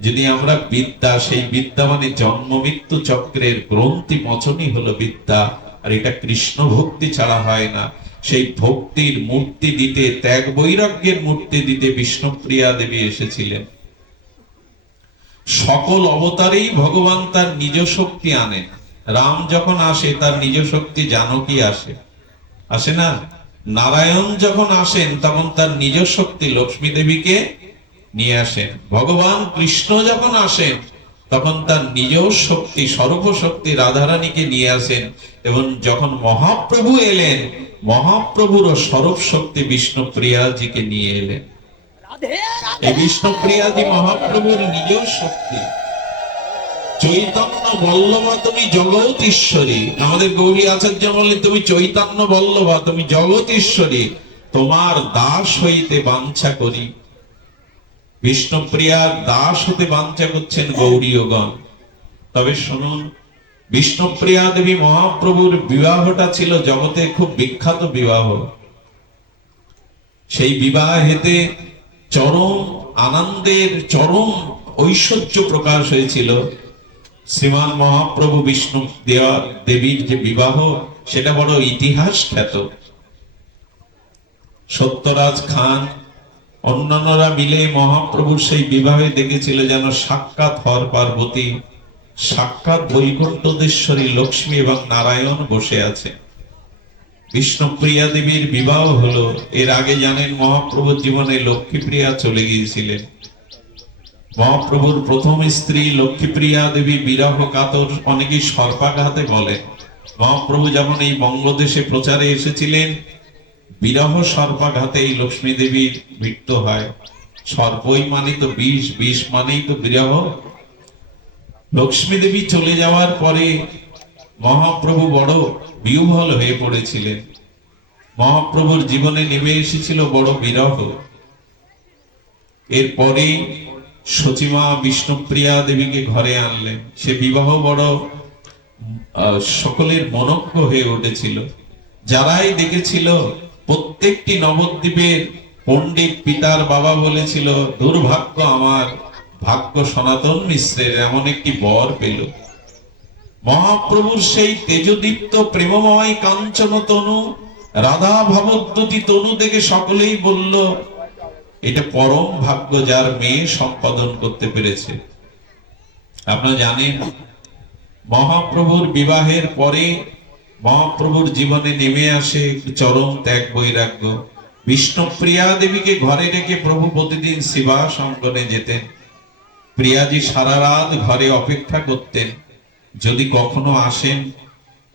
যদি আমরা বিদ্যা, সেই বিদ্যা মানে জন্ম মৃত্যু চক্রের গ্রন্থি মোচনই হলো বিদ্যা। আর এটা কৃষ্ণ ভক্তি ছাড়া হয় না। সেই ভক্তির মূর্তি দিতে, ত্যাগ বৈরাগ্যের মূর্তি দিতে বিষ্ণুপ্রিয়া দেবী এসেছিলেন। সকল অবতারেই ভগবান তার নিজ শক্তি আনেন। রাম যখন আসে তার নিজ শক্তি জানকী আসে, আসে না? নারায়ণ যখন আসেন তখন তার নিজ শক্তি লক্ষ্মী দেবীকে নিয়ে আসেন। ভগবান কৃষ্ণ যখন আসেন তখন তার নিজ শক্তি, সর্বশক্তি রাধারানীকে নিয়ে আসেন। এবং যখন মহাপ্রভু এলেন, মহাপ্রভুর স্বরূপ শক্তি বিষ্ণুপ্রিয়াজিকে নিয়ে এলেন। এই বিষ্ণুপ্রিয়াজি মহাপ্রভুর নিজ শক্তি। চৈতন্য বল্লভা তুমি জগতীশ্বরী। আমাদের গৌরী আচার্য বললেন তুমি চৈতন্য বল্লভা, তুমি জগতীশ্বরী, তোমার দাস হইতে বাঞ্ছা করি। বিষ্ণুপ্রিয়ার দাস হতে বাঞ্ছা করছেন গৌরীয়গণ। তবে শুনুন, বিষ্ণুপ্রিয়া দেবী মহাপ্রভুর বিবাহটা ছিল জগতে খুব বিখ্যাত বিবাহ। সেই বিবাহেতে চরম আনন্দের, চরম ঐশ্বর্য প্রকাশ হয়েছিল। শ্রীমান মহাপ্রভু বিষ্ণু দেবীর যে বিবাহ, সেটা বড় ইতিহাস খ্যাত। সত্যরাজ খান অন্যান্যরা মিলে মহাপ্রভুর সেই বিবাহে দেখেছিল যেন সাক্ষাৎ হর পার্বতী, সাক্ষাৎ বৈকুণ্ঠেশ্বরী লক্ষ্মী এবং নারায়ণ বসে আছে। বিষ্ণুপ্রিয়া দেবীর বিবাহ হলো। এর আগে জানেন মহাপ্রভুর জীবনে লক্ষ্মীপ্রিয়া চলে গিয়েছিলেন। মহাপ্রভুর প্রথম স্ত্রী লক্ষ্মীপ্রিয়া দেবী বিরহ কাতর, অনেকেই সর্পাঘাতে বলেন। মহাপ্রভু যখন এই বঙ্গদেশে প্রচারে এসেছিলেন, বিরহ সর্পাঘাতে এই লক্ষ্মী দেবীর মৃত্যু হয়। সর্পই মানে তো বিষ, বিষ মানেই তো বিরহ। লক্ষ্মী দেবী চলে যাওয়ার পরে মহাপ্রভু বড় বিহ্বল হয়ে পড়েছিলেন। মহাপ্রভুর জীবনে নেমে এসেছিল বড় বিরহ। এরপরে সচিমা বিষ্ণুপ্রিয়া দেবীকে ঘরে আনলেন। সে বিবাহ বড় সকলের মনজ্ঞ হয়ে উঠেছিল। যারাই দেখেছিল, প্রত্যেকটি নবদ্বীপের পণ্ডিত পিতার বাবা বলেছিল, দুর্ভাগ্য আমার, ভাগ্য সনাতন মিশ্রের এমন একটি বর পেল। মহাপ্রভুর সেই তেজদীপ্ত প্রেমময় কাঞ্চন তনু, রাধা ভাবদ্যুতি তনু দেখে সকলেই বলল, এটা পরম ভাগ্য যার মেয়ে সম্পাদন করতে পেরেছে। আপনারা জানেন মহাপ্রভুর বিবাহের পরে মহাপ্রভুর জীবনে নেমে আসে চরম ত্যাগ বৈরাগ্য। বিষ্ণুপ্রিয়া দেবীকে ঘরে রেখে প্রভু প্রতিদিন শিবাস অঙ্গনে যেতেন। প্রিয়াজি সারা রাত ঘরে অপেক্ষা করতেন, যদি কখনো আসেন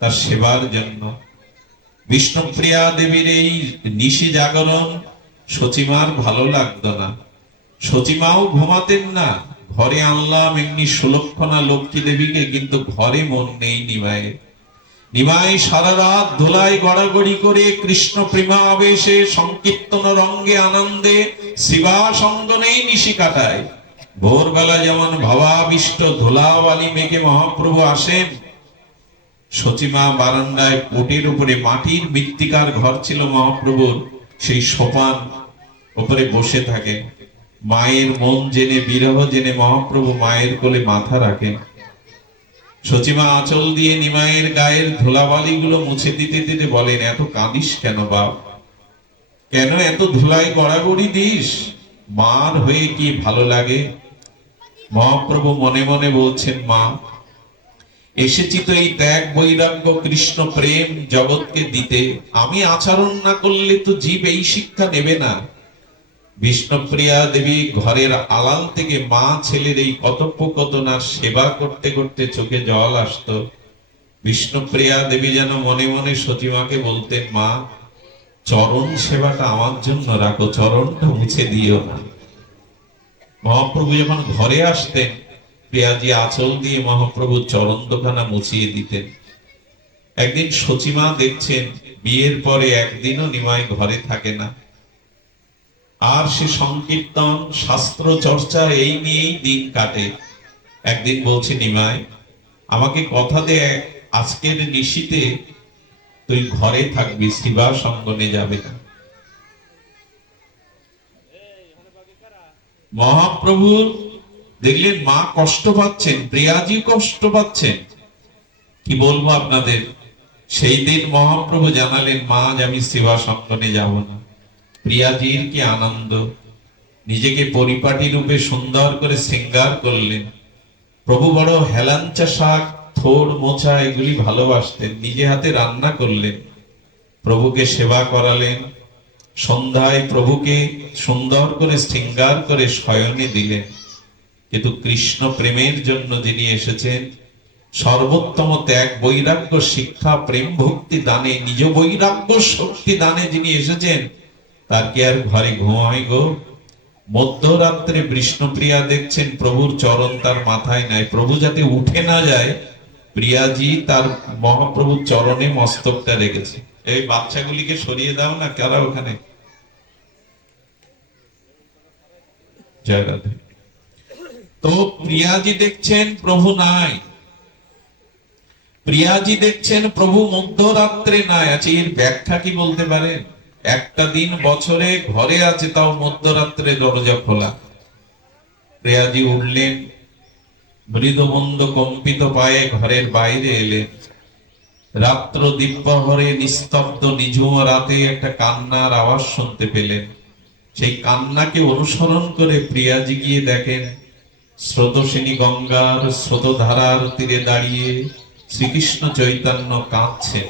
তার সেবার জন্য। বিষ্ণুপ্রিয়া দেবীর এই নিশি জাগরণ সচিমার ভালো লাগতো না। সচিমাও ঘুমাতেন না। ঘরে আনলাম এমনি সুলক্ষণা লক্ষ্মী দেবীকে, কিন্তু ঘরে মন নেই নিমায়ের। নিমাই সারা রাত ধুলায় গড়াগড়ি করে কৃষ্ণ প্রেমা আবেশে সংকীর্তন রঙ্গে আনন্দে শিবাস অঙ্গনেই নিশি কাটায়। ভোরবেলা যেমন ভাবাবিষ্ট ধুলাওয়ালি মেঘে মহাপ্রভু আসেন, সচিমা বারান্দায় কোটের উপরে, মাটির মৃত্তিকার ঘর ছিল মহাপ্রভুর, সেই সোপান উপরে বসে থাকেন। মায়ের মন জেনে, বিরহ জেনে মহাপ্রভু মায়ের কোলে মাথা রাখেন। সচিমা আঁচল দিয়ে নিমাইয়ের গায়ের ধুলাবালি গুলো মুছে দিতে দিতে বলেন, এত কাঁদিস কেন বাপ? কেন এত ধুলাই গড়াগড়ি দিস? মার হয়ে কি ভালো লাগে? মহাপ্রভু মনে মনে বলছেন, মা, এসেছি তো এই ত্যাগ বৈরাগ্য কৃষ্ণ প্রেম জগৎকে দিতে। আমি আচরণ না করলে তো জীব এই শিক্ষা নেবে না। বিষ্ণুপ্রিয়া দেবী ঘরের আড়াল থেকে মা ছেলের এই কথোপকথনার সেবা করতে করতে চোখে জল আসতো। বিষ্ণুপ্রিয়া দেবী যেন মনে মনে সতীমাকে বলতেন, মা, চরণ সেবাটা আমার জন্য রাখো, চরণটা মুছে দিও না। মহাপ্রভু যখন ঘরে আসতেন, প্রিয়াজি আঁচল দিয়ে মহাপ্রভুর চরণ দোখানা মুছিয়ে দিতেন। একদিন সচিমা দেখছেন বিয়ের পরে একদিনও নিমাই ঘরে থাকে না, আর সে সংকীর্তন শাস্ত্র চর্চা এই নিয়েই দিন কাটে। একদিন বলছে, নিমাই, আমাকে কথা দে, আজকের নিশীতে তুই ঘরে থাকবি, শিবা সঙ্গনে যাবে না। মহাপ্রভু দেখলেন মা কষ্ট পাচ্ছেন, প্রিয়াজি কষ্ট পাচ্ছেন। কি বলবো আপনাদের, সেই দিন মহাপ্রভু জানালেন, মা, আজ আমি সেবা সঙ্গনে যাব না। প্রিয়াজির কি আনন্দ! নিজেকে পরিপাটি রূপে সুন্দর করে শৃঙ্গার করলেন। প্রভু বড় হেলাঞ্চা শাক, থোড় মোচা এগুলি ভালোবাসতেন, নিজে হাতে রান্না করলেন, প্রভুকে সেবা করালেন। সন্ধ্যায় প্রভুকে সুন্দর করে শৃঙ্গার করে শয়নে দিলেন। কিন্তু কৃষ্ণ প্রেমের জন্য যিনি এসেছেন, সর্বোত্তম ত্যাগ বৈরাগ্য শিক্ষা প্রেম ভক্তি দানে, নিজ বৈরাগ্য শক্তি দানে যিনি এসেছেন, তার কি আর ঘরে ঘুম হয় গো? মধ্যরাত্রে বিষ্ণুপ্রিয়া দেখছেন প্রভুর চরণ তার মাথায় নাই। প্রভু যাতে উঠে না যায়, প্রিয়াজি তার মহাপ্রভুর চরণে মস্তকটা রেখেছে। এই বাচ্চাগুলিকে সরিয়ে দাও না, কারা ওখানে? জায়গা তো প্রিয়াজি দেখছেন প্রভু নাই, প্রিয়াজি দেখছেন প্রভু মধ্যরাত্রে নাই আছে। এর ব্যাখ্যা কি বলতে পারেন? একটা দিন বছরে ঘরে আছে, তাও মধ্যরাত্রে দরজা খোলা। প্রিয়াজি উঠলেন, মৃদুমন্দ কম্পিত পায়ে ঘরের বাইরে এলেন। রাত্র দিব্যহরে নিস্তব্ধ নিঝুম রাতে একটা কান্নার আওয়াজ শুনতে পেলেন। সেই কান্নাকে অনুসরণ করে প্রিয়াজি গিয়ে দেখেন স্রোতস্বিনী গঙ্গার স্রোতধারার তীরে দাঁড়িয়ে শ্রীকৃষ্ণ চৈতন্য কাঁদছেন।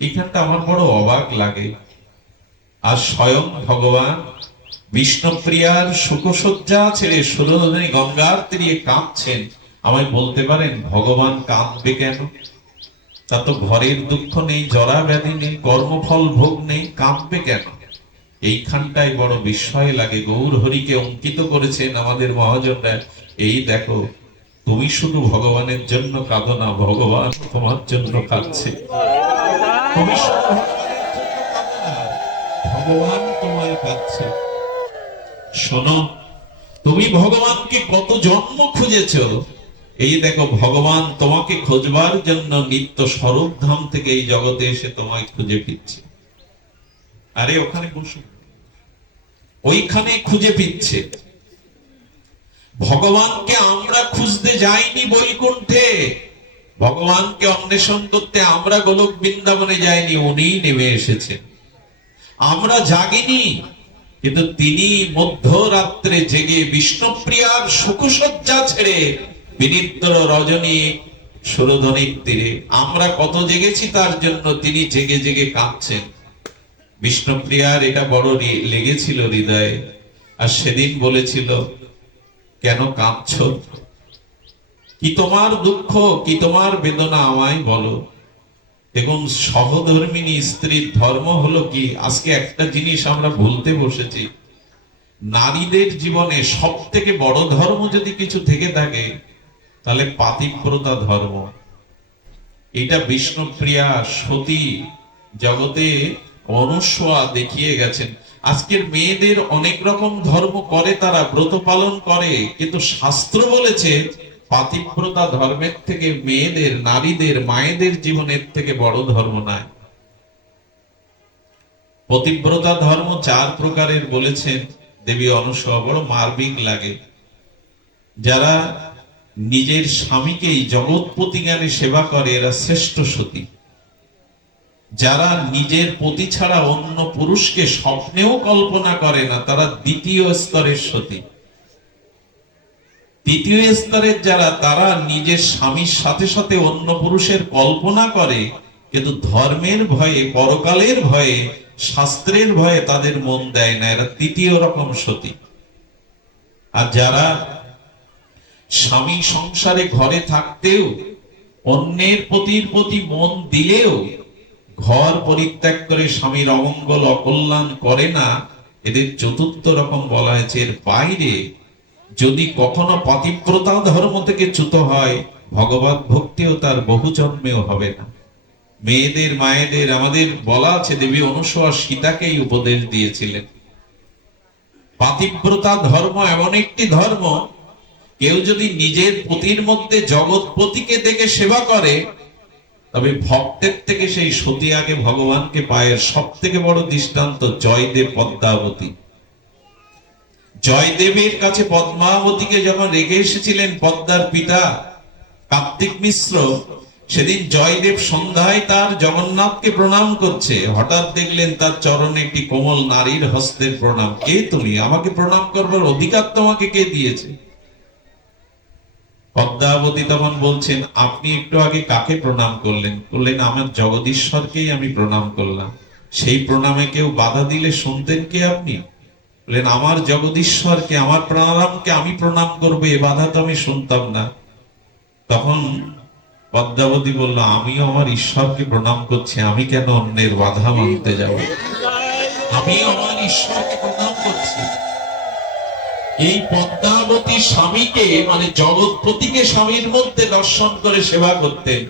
এখানটা আমার বড় অবাক লাগে। আর স্বয়ং ভগবান বিষ্ণুপ্রিয়ার সুখসজ্জা ছেড়ে সুরধনী গঙ্গার তীরে কাঁদছেন। আমায় বলতে পারেন ভগবান কাঁদবে কেন? তা তো ঘরের দুঃখ নেই, জরা ব্যাধি নেই, কর্মফল ভোগ নেই, কাঁদবে কেন? এইখানটাই বড় বিস্ময় লাগে। গৌর হরিকে অঙ্কিত করেছেন আমাদের মহাজনরা। এই দেখো, তুমি শুধু ভগবানের জন্য কাঁদো না, ভগবান তোমার জন্য কাঁদছে। তুমি শুধু ভগবান তোমার কাঁদছে। শোনো, তুমি ভগবানকে কত জন্ম খুঁজেছো, এই দেখো ভগবান তোমাকে খোঁজবার জন্য নিত্য স্বরূপ ধাম থেকে এই জগতে এসে তোমায় খুঁজে ফিরছে। আরে ওখানে বসো, ওইখানে খুঁজে ফিরছে। ভগবানকে আমরা খুঁজতে যাইনি বৈকুণ্ঠে, ভগবানকে অন্বেষণ করতে আমরা গোলক বৃন্দাবনে যাইনি, উনি নেমে এসেছেন। আমরা জাগিনি, কিন্তু তিনি মধ্যরাত্রে জেগে বিষ্ণুপ্রিয়ার সুখসজ্জা ছেড়ে বিনিদ্র রজনী সুরধনির তীরে আমরা কত জেগেছি তার জন্য, তিনি জেগে জেগে কাঁদছেন। বিষ্ণুপ্রিয়ার এটা বড় লেগেছিল হৃদয়ে। আর সেদিন বলেছিল, কেন কাঁদছো? কি তোমার দুঃখ, কি তোমার বেদনা, আমায় বলো। দেখুন, সহধর্মিনী স্ত্রীর ধর্ম হলো কি? আজকে একটা জিনিস আমরা ভুলতে বসেছি। নারীদের জীবনে সব থেকে বড় ধর্ম যদি কিছু থেকে থাকে, তাহলে পাতিব্রতা ধর্ম। এটা বিষ্ণুপ্রিয়া সতী জগতে অনুস্বা দেখিয়ে গেছেন। আজকের মেয়েদের অনেক রকম ধর্ম করে, তারা ব্রত পালন করে, কিন্তু শাস্ত্র বলেছে পাতিব্রতা ধর্মের থেকে মেয়েদের, নারীদের, মায়েদের জীবনের থেকে বড় ধর্ম নাই। পতিব্রতা ধর্ম 4 প্রকারের বলেছেন। দেবী অনুসূয়া, বড় মার্মিক লাগে। যারা নিজের স্বামীকেই জগৎপতি জ্ঞানে সেবা করে এরা শ্রেষ্ঠ সতী। যারা নিজের পতি ছাড়া অন্য পুরুষকে স্বপ্নেও কল্পনা করে না তারা দ্বিতীয় স্তরের সতী। তৃতীয় স্তরের যারা, তারা নিজের স্বামীর সাথে সাথে অন্য পুরুষের কল্পনা করে, কিন্তু ধর্মের ভয়ে, পরকালের ভয়ে, শাস্ত্রের ভয়ে তাদের মন দেয় না, এরা তৃতীয় রকম সতী। আর যারা স্বামী সংসারে ঘরে থাকতেও অন্যের পতির প্রতি মন দিলেও ঘর পরিত্যাগ করে স্বামীর অমঙ্গল অকল্যাণ করে না, এদের চতুর্থ রকম বলা হয়েছে। এর বাইরে যদি কখনো পাতিব্রতা ধর্ম থেকে চ্যুত হয়, ভগবত ভক্তিও তার বহু জন্মেও হবে না। মেয়েদের, মায়েদের আমাদের বলা আছে, দেবী অনুসূয়া সীতাকেই উপদেশ দিয়েছিলেন, পাতিব্রতা ধর্ম এমন একটি ধর্ম, কেউ যদি নিজের পতির মধ্যে জগৎপতিকে দেখে সেবা করে, তবে ভক্তের থেকে সেই সতী আগে ভগবানকে পায়। সব থেকে বড় দৃষ্টান্ত জয়দেব পদ্মাবতী। জয়দেবের কাছে পদ্মাবতীকে যখন রেখে এসেছিলেন পদ্মার পিতা কার্তিক মিশ্র, সেদিন জয়দেব সন্ধ্যায় তার জগন্নাথকে প্রণাম করছে, হঠাৎ দেখলেন তার চরণে একটি কোমল নারীর হস্তের প্রণাম। কে তুমি? আমাকে প্রণাম করবার অধিকার তোমাকে কে দিয়েছে? পদ্মাবতী তখন বলছেন, আপনি একটু আগে কাকে প্রণাম করলেন? বললেন, আমার জগদীশ্বরকেই আমি প্রণাম করলাম। সেই প্রণামে কেউ বাধা দিলে শুনতেন কে আপনি? বললেন, আমার জগদীশ্বরকে, আমার প্রাণারামকে আমি প্রণাম করবো, এ বাধা তো আমি শুনতাম না। তখন পদ্মাবতী বলল, আমিও আমার ঈশ্বরকে প্রণাম করছি, আমি কেন অন্যের বাধা মানতে যাব? আমিও আমার ঈশ্বরকে প্রণাম করছি। এই পদ্মাবতী স্বামীকে, মানে জগৎপতিকে স্বামীর মধ্যে দর্শন করে সেবা করতেন।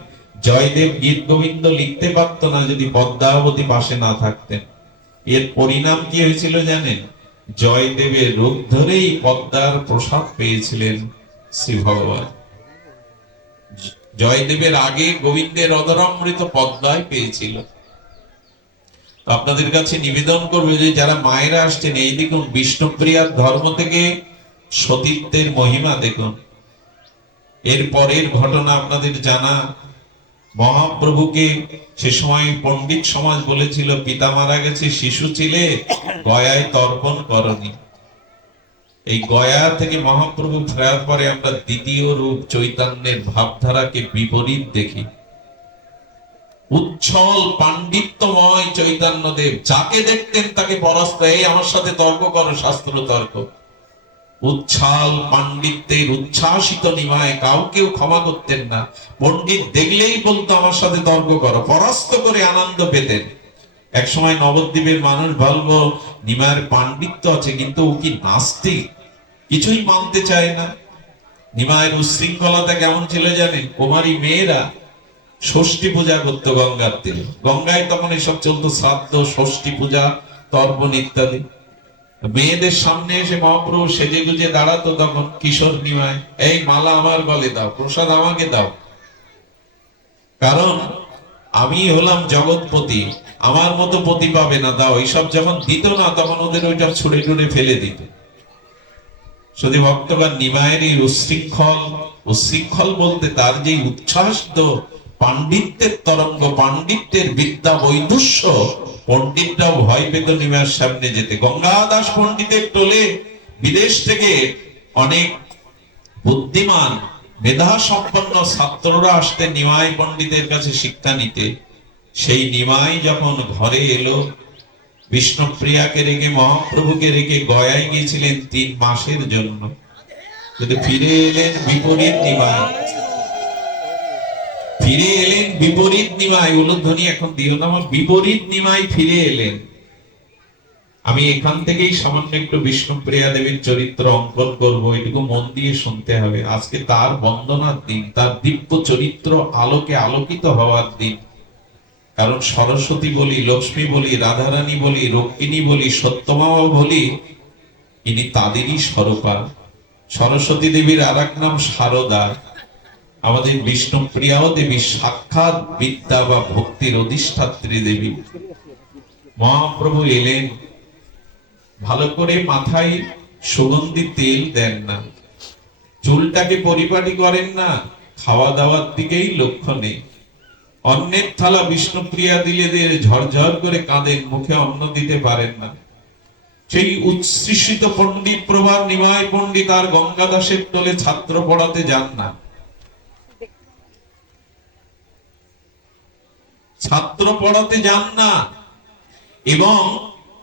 জয়দেব গীত গোবিন্দ লিখতে পারত না যদি পদ্মাবতী পাশে না থাকতেন। এর পরিণাম কি হয়েছিল জানেন? জয়দেবের রূপ ধরেই পদ্মার প্রসাদ পেয়েছিলেন শ্রী ভগবান। জয়দেবের আগে গোবিন্দের অধরামৃত পদ্মায় পেয়েছিল। আপনাদের কাছে নিবেদন করবে যে যারা মায়েরা আসছেন, এই দেখুন বিষ্ণুপ্রিয়ার ধর্ম থেকে সতীত্বের মহিমা দেখুন। এর পরের ঘটনা আপনাদের জানা, মহাপ্রভুকে সে সময় পণ্ডিত সমাজ বলেছিল, পিতা মারা গেছে, শিশু ছিলে, গয়ায় তর্পণ করনি। এই গয়া থেকে মহাপ্রভু ফেরার পরে আমরা দ্বিতীয় রূপ চৈতন্যের ভাবধারাকে বিপরীত দেখি। উচ্ছল পাণ্ডিত্যময় চৈতন্যদেব, যাকে দেখতেন তাকে পরাস্ত, এই আমার সাথে তর্ক করো, শাস্ত্র তর্ক। উচ্ছল পাণ্ডিত্যের উচ্ছ্বাসিত নিমায় কাউকেও ক্ষমা করতেন না। পণ্ডিত দেখলেই বলতো আমার সাথে তর্ক করো, পরাস্ত করে আনন্দ পেতেন। এক সময় নবদ্বীপের মানুষ বলবো, নিমায়ের পাণ্ডিত্য আছে কিন্তু ও কি নাস্তিক, কিছুই মানতে চায় না। নিমায়ের উচ্ছৃঙ্খলতা কেমন ছিল জানেন? কুমারী মেয়েরা ষষ্ঠী পূজা করতো গঙ্গার তীরে। গঙ্গায় তখন এসব চলতো, শ্রাদ্ধ, ষষ্ঠী পূজা, তর্পণ ইত্যাদি। মেয়েদের সামনে এসে মহাপ্রভু সেজে গুজে দাঁড়াতো তখন কিশোর নিমায়, এই মালা আমার গলে দাও, প্রসাদ আমাকে দাও, কারণ আমি হলাম জগৎপতি, আমার মতো পতি পাবে না, দাও। এইসব যখন দিত না তখন ওদের ওইটা ছুড়ে টুড়ে ফেলে দিত। শুধু ভক্তগণ, নিমায়ের এই উচ্ছৃঙ্খল বলতে তার যে উচ্ছ্বাস, পাণ্ডিত্যের তরঙ্গ, পাণ্ডিত্যের বিদ্যা বৈদুষ্য, পণ্ডিতরাও ভয় পেত নিমায়ের সামনে যেতে। গঙ্গাদাস পণ্ডিতের টোলে বিদেশ থেকে অনেক বুদ্ধিমান মেধা সম্পন্ন ছাত্ররা আসতেন নিমাই পণ্ডিতের কাছে শিক্ষা নিতে। সেই নিমাই যখন ঘরে এলো, বিষ্ণুপ্রিয়াকে রেখে, মহাপ্রভুকে রেখে গয়ায় গিয়েছিলেন 3 মাসের জন্য, কিন্তু ফিরে এলেন বিপরীত নিমাই। ফিরে এলেন বিপরীত নিমাই, উলুধ্বনি এখন দিও না, বিপরীত নিমাই ফিরে এলেন। আমি এখান থেকেই সামান্য একটু বিষ্ণুপ্রিয়া দেবীর চরিত্র অঙ্কন করব, এটুকু মন দিয়ে শুনতে হবে। আজকে তার বন্দনার দিন, তার দিব্য চরিত্র আলোকে আলোকিত হওয়ার দিন। কারণ সরস্বতী বলি, লক্ষ্মী বলি, রাধারানী বলি, রক্ষিণী বলি, সত্যমাও বলি, ইনি তাদেরই স্বরূপা। সরস্বতী দেবীর আর এক নাম শারদা। আমাদের বিষ্ণুপ্রিয়াও দেবী সাক্ষাৎ বিদ্যা বা ভক্তির অধিষ্ঠাত্রী দেবী। মহাপ্রভু এলেন, ভালো করে মাথায় সুগন্ধি তেল দেন না, চুলটাকে পরিপাটি করেন না, খাওয়া দাওয়ার দিকেই লক্ষ্য নেই। অন্যের থালা বিষ্ণুপ্রিয়া দিলে দিয়ে ঝরঝর করে কাঁদেন, মুখে অন্ন দিতে পারেন না। সেই উচ্ছ্বসিত পণ্ডিত প্রভার নিমাই পণ্ডিত আর গঙ্গা দাসের টোলে ছাত্র পড়াতে যান না, ছাত্র পড়াতে যান না। এবং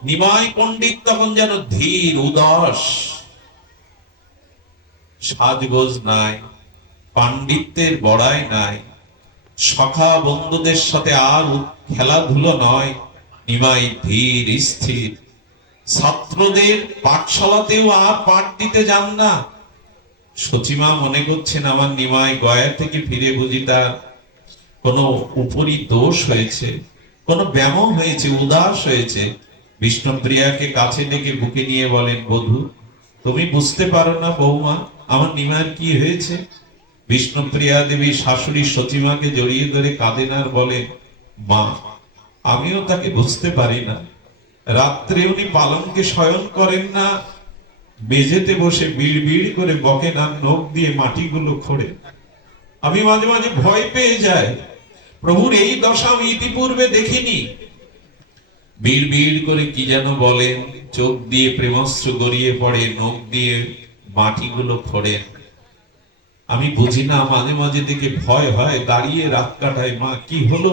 নিমাই পণ্ডিত তখন যেন ধীর উদাস, সাজগোজ নাই, পাণ্ডিত্যের বড়াই নাই, সখা বন্ধুদের সাথে আর খেলাধুলো নয়। নিমাই ধীর স্থির। ছাত্রদের পাঠশালাতেও আর পাঠ দিতে যান না। সচিমা মনে করছেন আমার নিমাই গয়া থেকে ফিরে বুঝি তার কোনো উপরি দোষ হয়েছে, কোনো ব্যামো হয়েছে, উদাস হয়েছে। বিষ্ণুপ্রিয়াকে কাছে ডেকে বুকে নিয়ে বলেন, বধূ তুমি বুঝতে পারো না বৌমা আমার নিমার কি হয়েছে? বিষ্ণুপ্রিয়া দেবী শাশুড়ি সচিমাকে জড়িয়ে ধরে কাঁদেন আর বলেন, মা আমিও তাকে বুঝতে পারি না। রাত্রে উনি পালঙ্কে শয়ন করেন না, মেঝেতে বসে বিড় বিড় করে বকেন আর নখ দিয়ে মাটিগুলো খোঁড়ে। আমি মাঝে মাঝে ভয় পেয়ে যাই, প্রভুর এই দশা আমি ইতিপূর্বে দেখিনি। বিড় বিড় করে কি যেন বলেন, চোখ দিয়ে প্রেমস্ত্র গড়িয়ে পড়ে, নখ দিয়ে মাটিগুলো খোঁড়েন। আমি বুঝি না, মাঝে মাঝে দেখে ভয় হয়, দাঁড়িয়ে রাত কাটায়। মা কি হলো?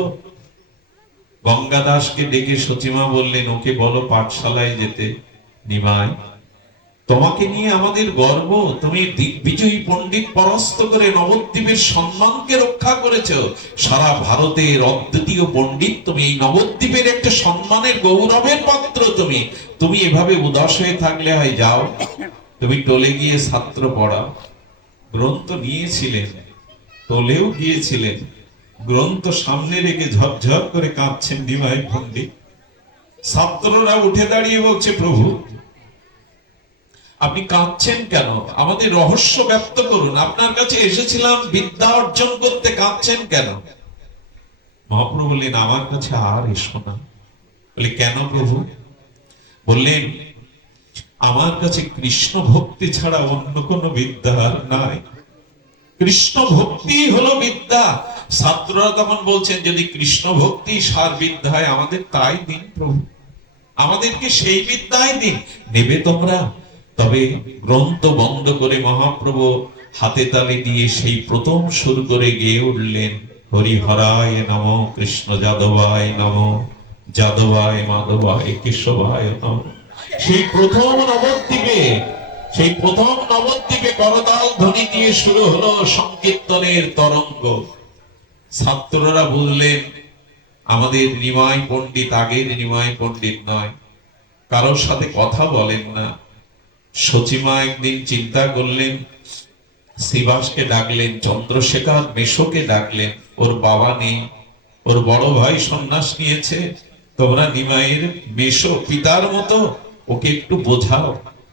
গঙ্গা দাসকে ডেকে সচিমা বললেন, ওকে বলো পাঠশালায় যেতে। নিমাই তোমাকে নিয়ে আমাদের গর্ব, তুমি দিগ্বিজয়ী পণ্ডিত পরাস্ত করে নবদ্বীপের সম্মানকে রক্ষা করেছো। সারা ভারতের অদ্বিতীয় পণ্ডিত তুমি, এই নবদ্বীপের একটা সম্মানের গৌরবের পাত্র তুমি। তুমি এভাবে উদাস হয়ে থাকলে হয়, যাও তুমি টলে গিয়ে ছাত্র পড়াও। গ্রন্থ নিয়েছিলেন, টলেও গিয়েছিলেন, গ্রন্থ সামনে রেখে ঝরঝর করে কাঁদছেন নিমাই পণ্ডিত। ছাত্ররা উঠে দাঁড়িয়ে বলছে, প্রভু আপনি কাঁদছেন কেন? আমাদের রহস্য ব্যক্ত করুন, আপনার কাছে এসেছিলাম বিদ্যা অর্জন করতে, কাঁদছেন কেন? মহাপ্রভু বললেন, আমার কাছে আর এসো না। বলে কেন প্রভু? বললেন, আমার কাছে কৃষ্ণ ভক্তি ছাড়া অন্য কোনো বিদ্যা আর নাই। কৃষ্ণ ভক্তি হলো বিদ্যা। ছাত্ররা তখন বলছেন, যদি কৃষ্ণ ভক্তি সার বিদ্যা হয় আমাদের তাই দিন প্রভু, আমাদেরকে সেই বিদ্যাই দিন। নেবে তোমরা? তবে গ্রন্থ বন্ধ করে মহাপ্রভু হাতে তালি দিয়ে সেই প্রথম শুরু করে গেয়ে উঠলেন, হরিহরায় নম, কৃষ্ণ যাদবায় নম, যাদবায় মাধবায় কেশবায় নম। সেই প্রথম নবদ্বীপে, সেই প্রথম নবদ্বীপে করতাল ধ্বনি দিয়ে শুরু হলো সংকীর্তনের তরঙ্গ। ছাত্ররা বুঝলেন আমাদের নিমাই পণ্ডিত আগের নিমাই পণ্ডিত নয়, কারোর সাথে কথা বলেন না। সচিমা একদিন চিন্তা করলেন, শ্রীবাসকে ডাকলেন, চন্দ্রশেখর মেশোকে ডাকলেন, ওর বাবা নেই, ওর বড় ভাই সন্ন্যাস নিয়েছে, তোমরা নিমাইয়ের মেশো পিতার মতো, ওকে একটু বোঝাও।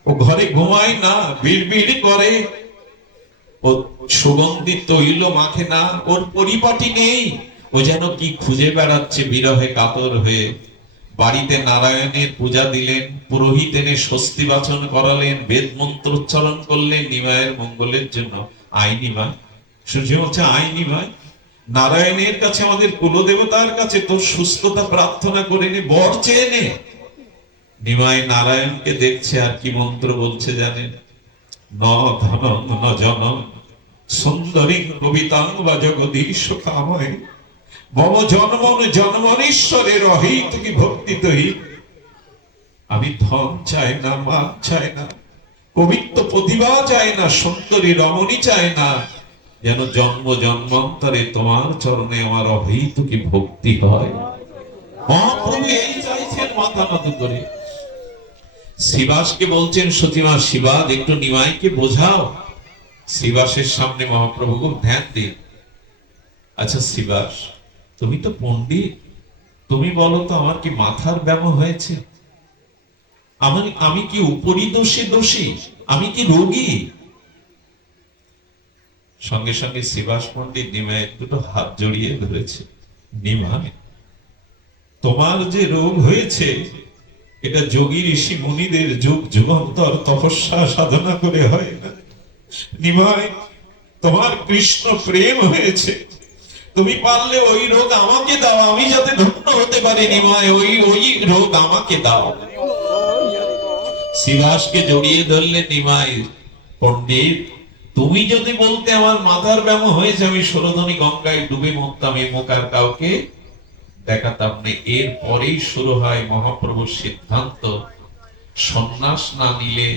ও ঘরে ঘুমায় না, বিড়বিড় করে, ও সুগন্ধি তৈল মাখে না, ওর পরিপাটি নেই, ও যেন কি খুঁজে বেড়াচ্ছে বিরহে কাতর হয়ে। বাড়িতে নারায়ণের পূজা দিলেন, পুরোহিত এনে স্বস্তি বাচন করালেন, বেদ মন্ত্র উচ্চারণ করলেন নিমায়ের মঙ্গলের জন্য। আই নিমাই, সূর্য হচ্ছে আই নিমাই, নারায়ণের কাছে, আমাদের কুলদেবতার কাছে তোর সুস্থতা প্রার্থনা করে নে, বর চেয়ে নে। নিমাই নারায়ণকে দেখছে আর কি মন্ত্র বলছে জানেন? ন ধনং ন জনং সুন্দরী কবিতাং বা জগদীশ কাময় মম জন্মন জন্মনীশ্বরের অহিত কি ভক্তি তহি। আমি ধন চাই না, মান চাই না, কবিত্ব প্রতিভা চাই না, সুন্দরী রমণী চাই না, যেন জন্ম জন্মান্তরে তোমার চরণে আমার অহিত কি ভক্তি হয়। মহাপ্রভু এই চাইছেন মাথা নত করে। শ্রীবাসকে বলছেন, সচিমা শিবাজ একটু নিমাইকে বোঝাও। শ্রীবাসের সামনে মহাপ্রভু খুব ধ্যান দিন। আচ্ছা শ্রীবাস, তুমি তো পণ্ডিত, তুমি বলো তো আমার কি মাথার ব্যামো হয়েছে? আমি কি উপরিদোষে দোষী? আমি কি রোগী? সঙ্গে সঙ্গে শ্রীবাস পণ্ডিত নিমাইয়ের দুটো হাত জড়িয়ে ধরেছে। নিমাই, তোমার যে রোগ হয়েছে এটা যোগী ঋষি মুনিদের যুগ যুগান্তর তপস্যা সাধনা করে হয় না। নিমাই, তোমার কৃষ্ণ প্রেম হয়েছে, তুমি পারলে ওই রোগ আমাকে দাও, আমি যাতে ধন্য হতে পারি। নিমাই, ওই রোগ আমাকে দাও। শিবাসকে জড়িয়ে ধরলে নিমাই, পণ্ডিত, তুমি যদি বলতে আমার মাথার ব্যামো হয়েছে, আমি সরোধনী গঙ্গায় ডুবে মরতাম, এই মুখ আর কাউকে দেখাতাম না। এরপরেই শুরু হয় মহাপ্রভুর সিদ্ধান্ত, সন্ন্যাস না নিলে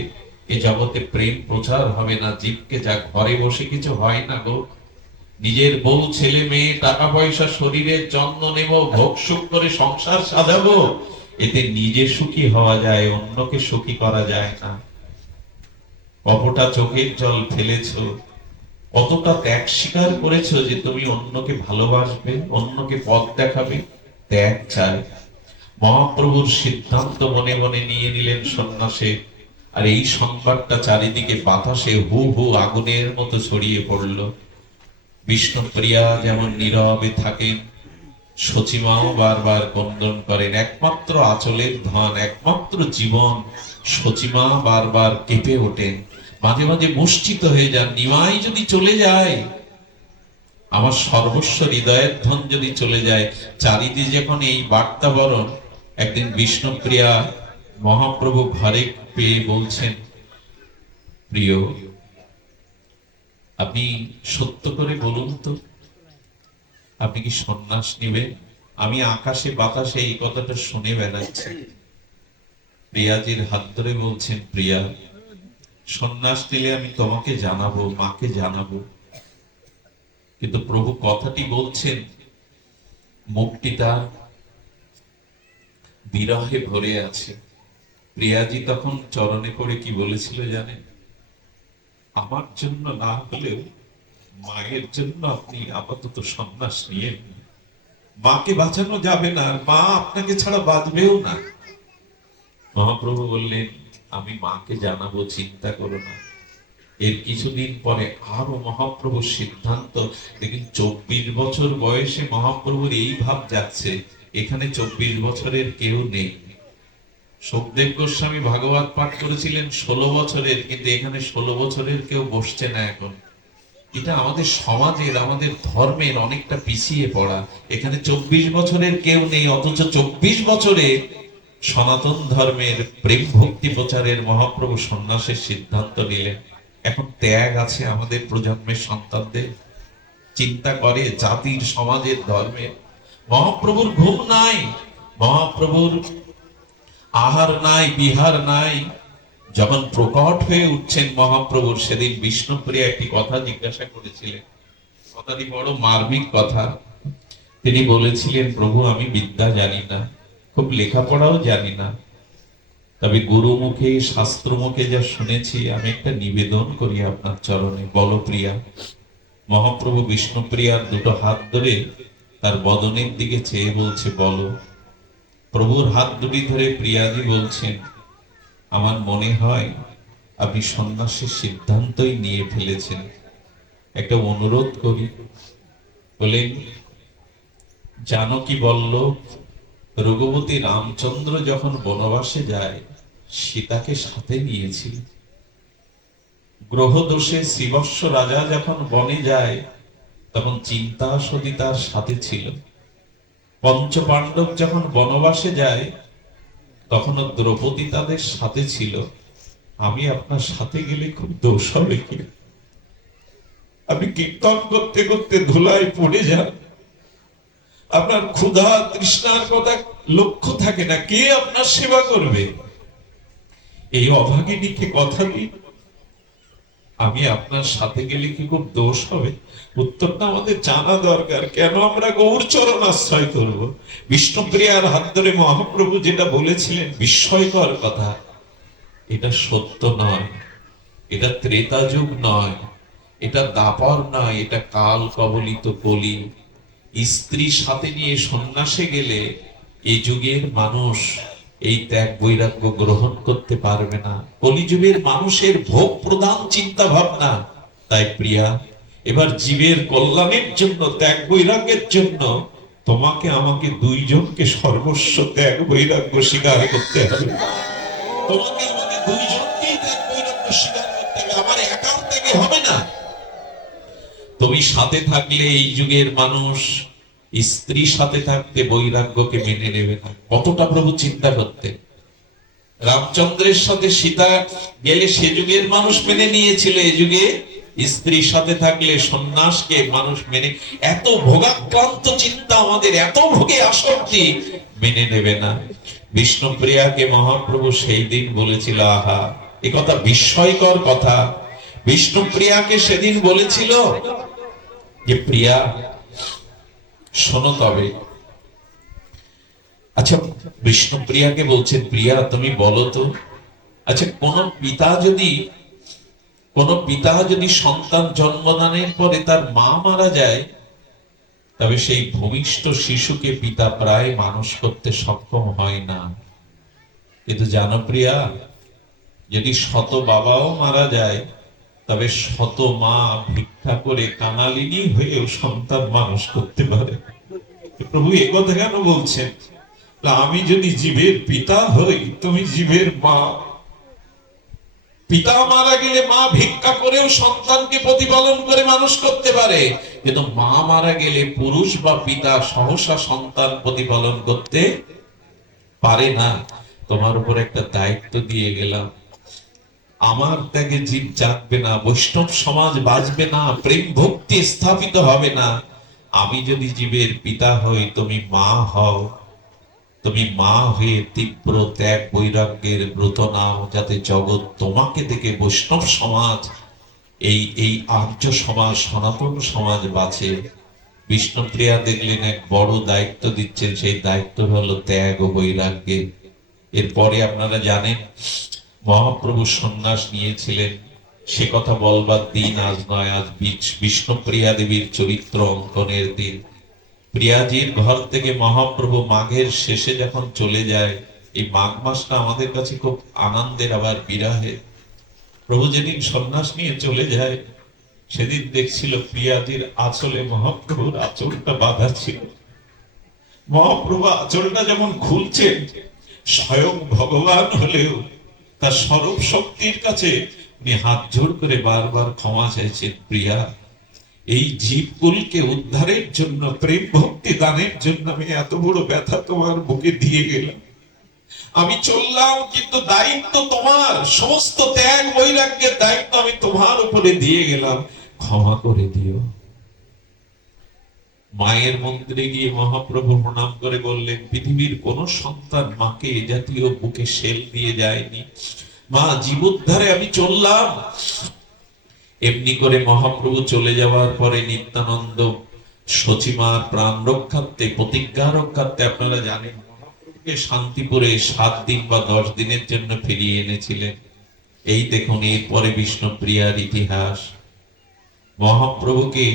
এ জগতে প্রেম প্রচার হবে না। জীবকে যা ঘরে বসে কিছু হয় না গো, নিজের বউ ছেলে মেয়ে টাকা পয়সা শরীরের যত্ন নেব, ভোগ সুখ করে সংসার সাজাবো, এতে নিজে সুখী হওয়া যায়, অন্যকে সুখী করা যায় না। কতটা চোখের জল ফেলেছো, কতটা ত্যাগ স্বীকার করেছো যে তুমি অন্যকে ভালোবাসবে, অন্যকে পথ দেখাবে। ত্যাগ চাই। মহাপ্রভুর সিদ্ধান্ত মনে মনে নিয়ে নিলেন সন্ন্যাসে। আর এই সংবাদটা চারিদিকে বাতাসে হু হু আগুনের মতো ছড়িয়ে পড়ল। বিষ্ণুপ্রিয়া যেমন নীরবে থাকেন, সচিমাও বারবার ক্রন্দন করেন। একমাত্র আঁচলের ধন, একমাত্র জীবন সচিমা বারবার কেঁপে ওঠেন, মাঝে মাঝে মুষ্টিত হয়ে যান। নিমাই যদি চলে যায়, আমার সর্বস্ব হৃদয়ের ধন যদি চলে যায়। চারিদিকে যখন এই বার্তাবরণ, একদিন বিষ্ণুপ্রিয়া মহাপ্রভু ঘরে পেয়ে বলছেন, প্রিয়, আপনি সত্য করে বলুন তো, আপনি কি সন্ন্যাস নেবেন? আমি আকাশে বাতাসে এই কথাটা শুনে বেড়াচ্ছি। প্রিয়াজির হাত ধরে বলছেন, প্রিয়া, সন্ন্যাস নিলে আমি তোমাকে জানাবো, মাকে জানাবো। কিন্তু প্রভু কথাটি বলছেন, মুখটি তার বিরহে ভরে আছে। প্রিয়াজি তখন চরণে পড়ে কি বলেছিল জানেন? আমার জন্য না হলেও মায়ের জন্য আপনি আপাতত সন্ন্যাস নিয়ে, মাকে বাঁচানো যাবে না, মা আপনাকে ছাড়া বাঁচবেও না। মহাপ্রভু বললেন, আমি মাকে জানাবো, চিন্তা করো না। এর কিছুদিন পরে আরো মহাপ্রভুর সিদ্ধান্ত। দেখুন, 24 বছর বয়সে মহাপ্রভুর এই ভাব যাচ্ছে, এখানে 24 বছরের কেউ নেই। সুখদেব গোস্বামী ভাগবত পাঠ করেছিলেন 16 বছরের, কিন্তু এখানে 16 বছরের কেউ বসছে না এখন। এটা আমাদের সমাজের, আমাদের ধর্মের অনেকটা পিছিয়ে পড়া। এখানে 24 বছরের কেউ নেই, অথচ 24 বছরে সনাতন ধর্মের প্রেম ভক্তি প্রচারের মহাপ্রভু সন্ন্যাসের সিদ্ধান্ত নিলেন। এখন ত্যাগ আছে আমাদের প্রজন্মের সন্তানদের। চিন্তা করে জাতির, সমাজের, ধর্মের। মহাপ্রভুর ঘুম নাই, মহাপ্রভুর আহার নাই, বিহার নাই। যখন প্রকট হয়ে উঠছেন মহাপ্রভুর, সেদিন বিষ্ণুপ্রিয়া একটি কথা জিজ্ঞাসা করেছিলেন। কথাটি বড় মার্মিক কথা। তিনি বলেছিলেন, প্রভু, আমি বিদ্যা জানি না, খুব লেখাপড়াও জানি না, তবে গুরু মুখে, শাস্ত্র মুখে যা শুনেছি, আমি একটা নিবেদন করি আপনার চরণে, বলো প্রিয়া। মহাপ্রভু বিষ্ণুপ্রিয়ার দুটো হাত ধরে তার বদনের দিকে চেয়ে বলছে, বলো। প্রভুর হাত দুটি ধরে প্রিয়াজি বলছেন, আমার মনে হয় আপনি সন্ন্যাসের সিদ্ধান্তই নিয়ে ফেলেছেন। একটা অনুরোধ করি। বলেন, জানকী বলল, রঘুপতি রামচন্দ্র যখন বনবাসে যায়, সীতাকে সাথে নিয়েছিল। গ্রহ দোষে শ্রীবৎস রাজা যখন বনে যায়, তখন চিন্তা সতী তার সাথে ছিল। পঞ্চ পাণ্ডব যখন বনবাসে যায়, তখনও দ্রৌপদী তাদের সাথে ছিল। আমি আপনার সাথে গেলে খুব দোষ হবে কি? আপনি কীর্তন করতে করতে ধুলায় পড়ে যান, আপনার ক্ষুধা তৃষ্ণার কথা লক্ষ্য থাকে না, কে আপনার সেবা করবে? এই অভাগিনীকে কথা দিন, আমি আপনার সাথে গেলে কি খুব দোষ হবে? উত্তরটা আমাদের জানা দরকার। কেন আমরা গৌরচরণ আশ্রয় করব? বিষ্ণুপ্রিয়ার হাত ধরে মহাপ্রভু যেটা বলেছিলেন, বিস্ময়কর কথা। এটা সত্য নয়, এটা ত্রেতা যুগ নয়, এটা দাপর নয়, এটা কাল কবলিত কলি। স্ত্রী সাথে নিয়ে সন্ন্যাসে গেলে এই যুগের মানুষ এই ত্যাগ বৈরাগ্য গ্রহণ করতে পারবে না। কলিযুগের মানুষের ভোগ প্রদান চিন্তা ভাবনা। তাই প্রিয়া, এবার জীবের কল্যাণের জন্য, ত্যাগ বৈরাগ্যের জন্য তোমাকে আমাকে দুইজনকে সর্বস্ব ত্যাগ বৈরাগ্য স্বীকার করতে হবে। তোমাকে আমাকে দুইজনকেই ত্যাগ বৈরাগ্য স্বীকার করতে হবে, আমার একার ত্যাগে হবে না। তুমি সাথে থাকলে এই যুগের মানুষ স্ত্রী সাথে থাকতে বৈরাগ্যকে মেনে নেবে না। কতটা প্রভু চিন্তা করতে। রামচন্দ্রের সাথে সীতা গেলে সে যুগের মানুষ মেনে নিয়েছিল, এ যুগে স্ত্রীর সাথে থাকলে সন্ন্যাসকে মানুষ মেনে, এত ভোগাক্রান্ত চিন্তা আমাদের, এত ভোগে আসক্তি, মেনে নেবে না। বিষ্ণুপ্রিয়াকে মহাপ্রভু সেই দিন বলেছিল, আহা এ কথা বিস্ময়কর কথা। বিষ্ণুপ্রিয়াকে সেদিন বলেছিল যে প্রিয়া শোনো তবে। আচ্ছা বিষ্ণুপ্রিয়াকে বলছেন, প্রিয়া তুমি বলো তো, আচ্ছা কোন পিতা যদি সন্তান জন্মদানের পরে তার মা মারা যায়, তবে সেই ভূমিষ্ঠ শিশুকে পিতা প্রায় মানুষ করতে সক্ষম হয় না। কিন্তু জানো প্রিয়া, যদি শত বাবাও মারা যায়, তবে শত মা ভিক্ষা করে কাঙালিনী হয়েও সন্তান মানুষ করতে পারে। প্রভু এ কথা কেন বলছেন? আমি যদি জীবের পিতা হই, তুমি জীবের মা। পিতা মারা গেলে মা ভিক্ষা করেও সন্তানকে প্রতিপালন করে মানুষ করতে পারে, কিন্তু মা মারা গেলে পুরুষ বা পিতা সহসা সন্তান প্রতিপালন করতে পারে না। তোমার উপর একটা দায়িত্ব দিয়ে গেলাম, আমার ত্যাগে জীব জাগবে না, বৈষ্ণব সমাজ বাঁচবে না, প্রেম ভক্তি স্থাপিত হবে না। আমি যদি জীবের পিতা হই, তুমি মা হও। তুমি মা হয়ে তীব্র ত্যাগ বৈরাগ্যের ব্রত নাও, যাতে জগৎ তোমাকে দেখে বৈষ্ণব সমাজ, এই আর্য সমাজ, সনাতন সমাজ বাঁচে। বিষ্ণুপ্রিয়া দেখলেন এক বড় দায়িত্ব দিচ্ছেন, সেই দায়িত্ব হলো ত্যাগ ও বৈরাগ্যের। এরপরে আপনারা জানেন মহাপ্রভু সন্ন্যাস নিয়েছিলেন, সে কথা বলবার দিন আজ নয়। আজ বিষ্ণুপ্রিয়া দেবীর চরিত্র অঙ্কনের দিন। প্রিয়াজির ঘর থেকে মহাপ্রভু মাঘের শেষে যখন চলে যায়, এই মাঘ মাসটা আমাদের কাছে খুব আনন্দের আবার বিরহে। প্রভু যেদিন সন্ন্যাস নিয়ে চলে যায়, সেদিন দেখছিল প্রিয়াজির আঁচলে মহাপ্রভুর আঁচলটা বাঁধা ছিল। মহাপ্রভু আঁচলটা যেমন খুলছেন, স্বয়ং ভগবান হলেও তার স্বরূপ শক্তির কাছে উনি হাত জোড় করে বারবার ক্ষমা চাইছেন, প্রিয়া এই জীবকুলকে উদ্ধারের জন্য, প্রেম ভক্তি দানের জন্য আমি এত বড় ব্যথা তোমার বুকে দিয়ে গেলাম। আমি চললাম, কিন্তু দায়িত্ব তোমার, সমস্ত ত্যাগ বৈরাগ্যের দায়িত্ব আমি তোমার উপরে দিয়ে গেলাম, ক্ষমা করে দিও। মায়ের মন্দিরে গিয়ে মহাপ্রভু প্রণাম করে বললেন, পৃথিবীর কোন সন্তান মাকে এ জাতীয় বুকে শেল দিয়ে যায়নি। মা জীবোদ্ধারে আমি চললাম। এমনি করে মহাপ্রভু চলে যাওয়ার পরে নিত্যানন্দ সচিমার প্রাণ রক্ষার্থে, প্রতিজ্ঞা রক্ষার্থে, আপনারা জানেন মহাপ্রভুকে শান্তিপুরে 7 দিন বা 10 দিনের জন্য ফিরিয়ে এনেছিলেন। এই দেখুন এরপরে বিষ্ণুপ্রিয়ার ইতিহাস। মহাপ্রভুকে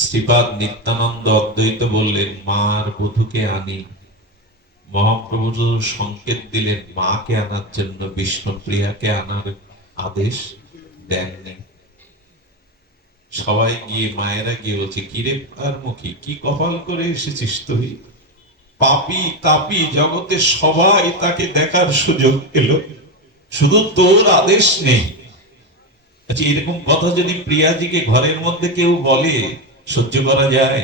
শ্রীপাদ নিত্যানন্দ অদ্বৈত বললেন, মার বধূকে আনি। মহাপ্রভু সংকেত দিলেন মাকে আনার জন্য, বিষ্ণুপ্রিয়াকে আনার আদেশ দেননি। সবাই গিয়ে, মায়েরা গিয়ে বলছে, কিরে আর মুখী, কি কপাল করে এসেছিস তুই? পাপী তাপী জগতে সবাই তাকে দেখার সুযোগ পেল, শুধু তোর আদেশ নেই। আচ্ছা এরকম কথা যদি প্রিয়াজিকে ঘরের মধ্যে কেউ বলে, সহ্য করা যায়?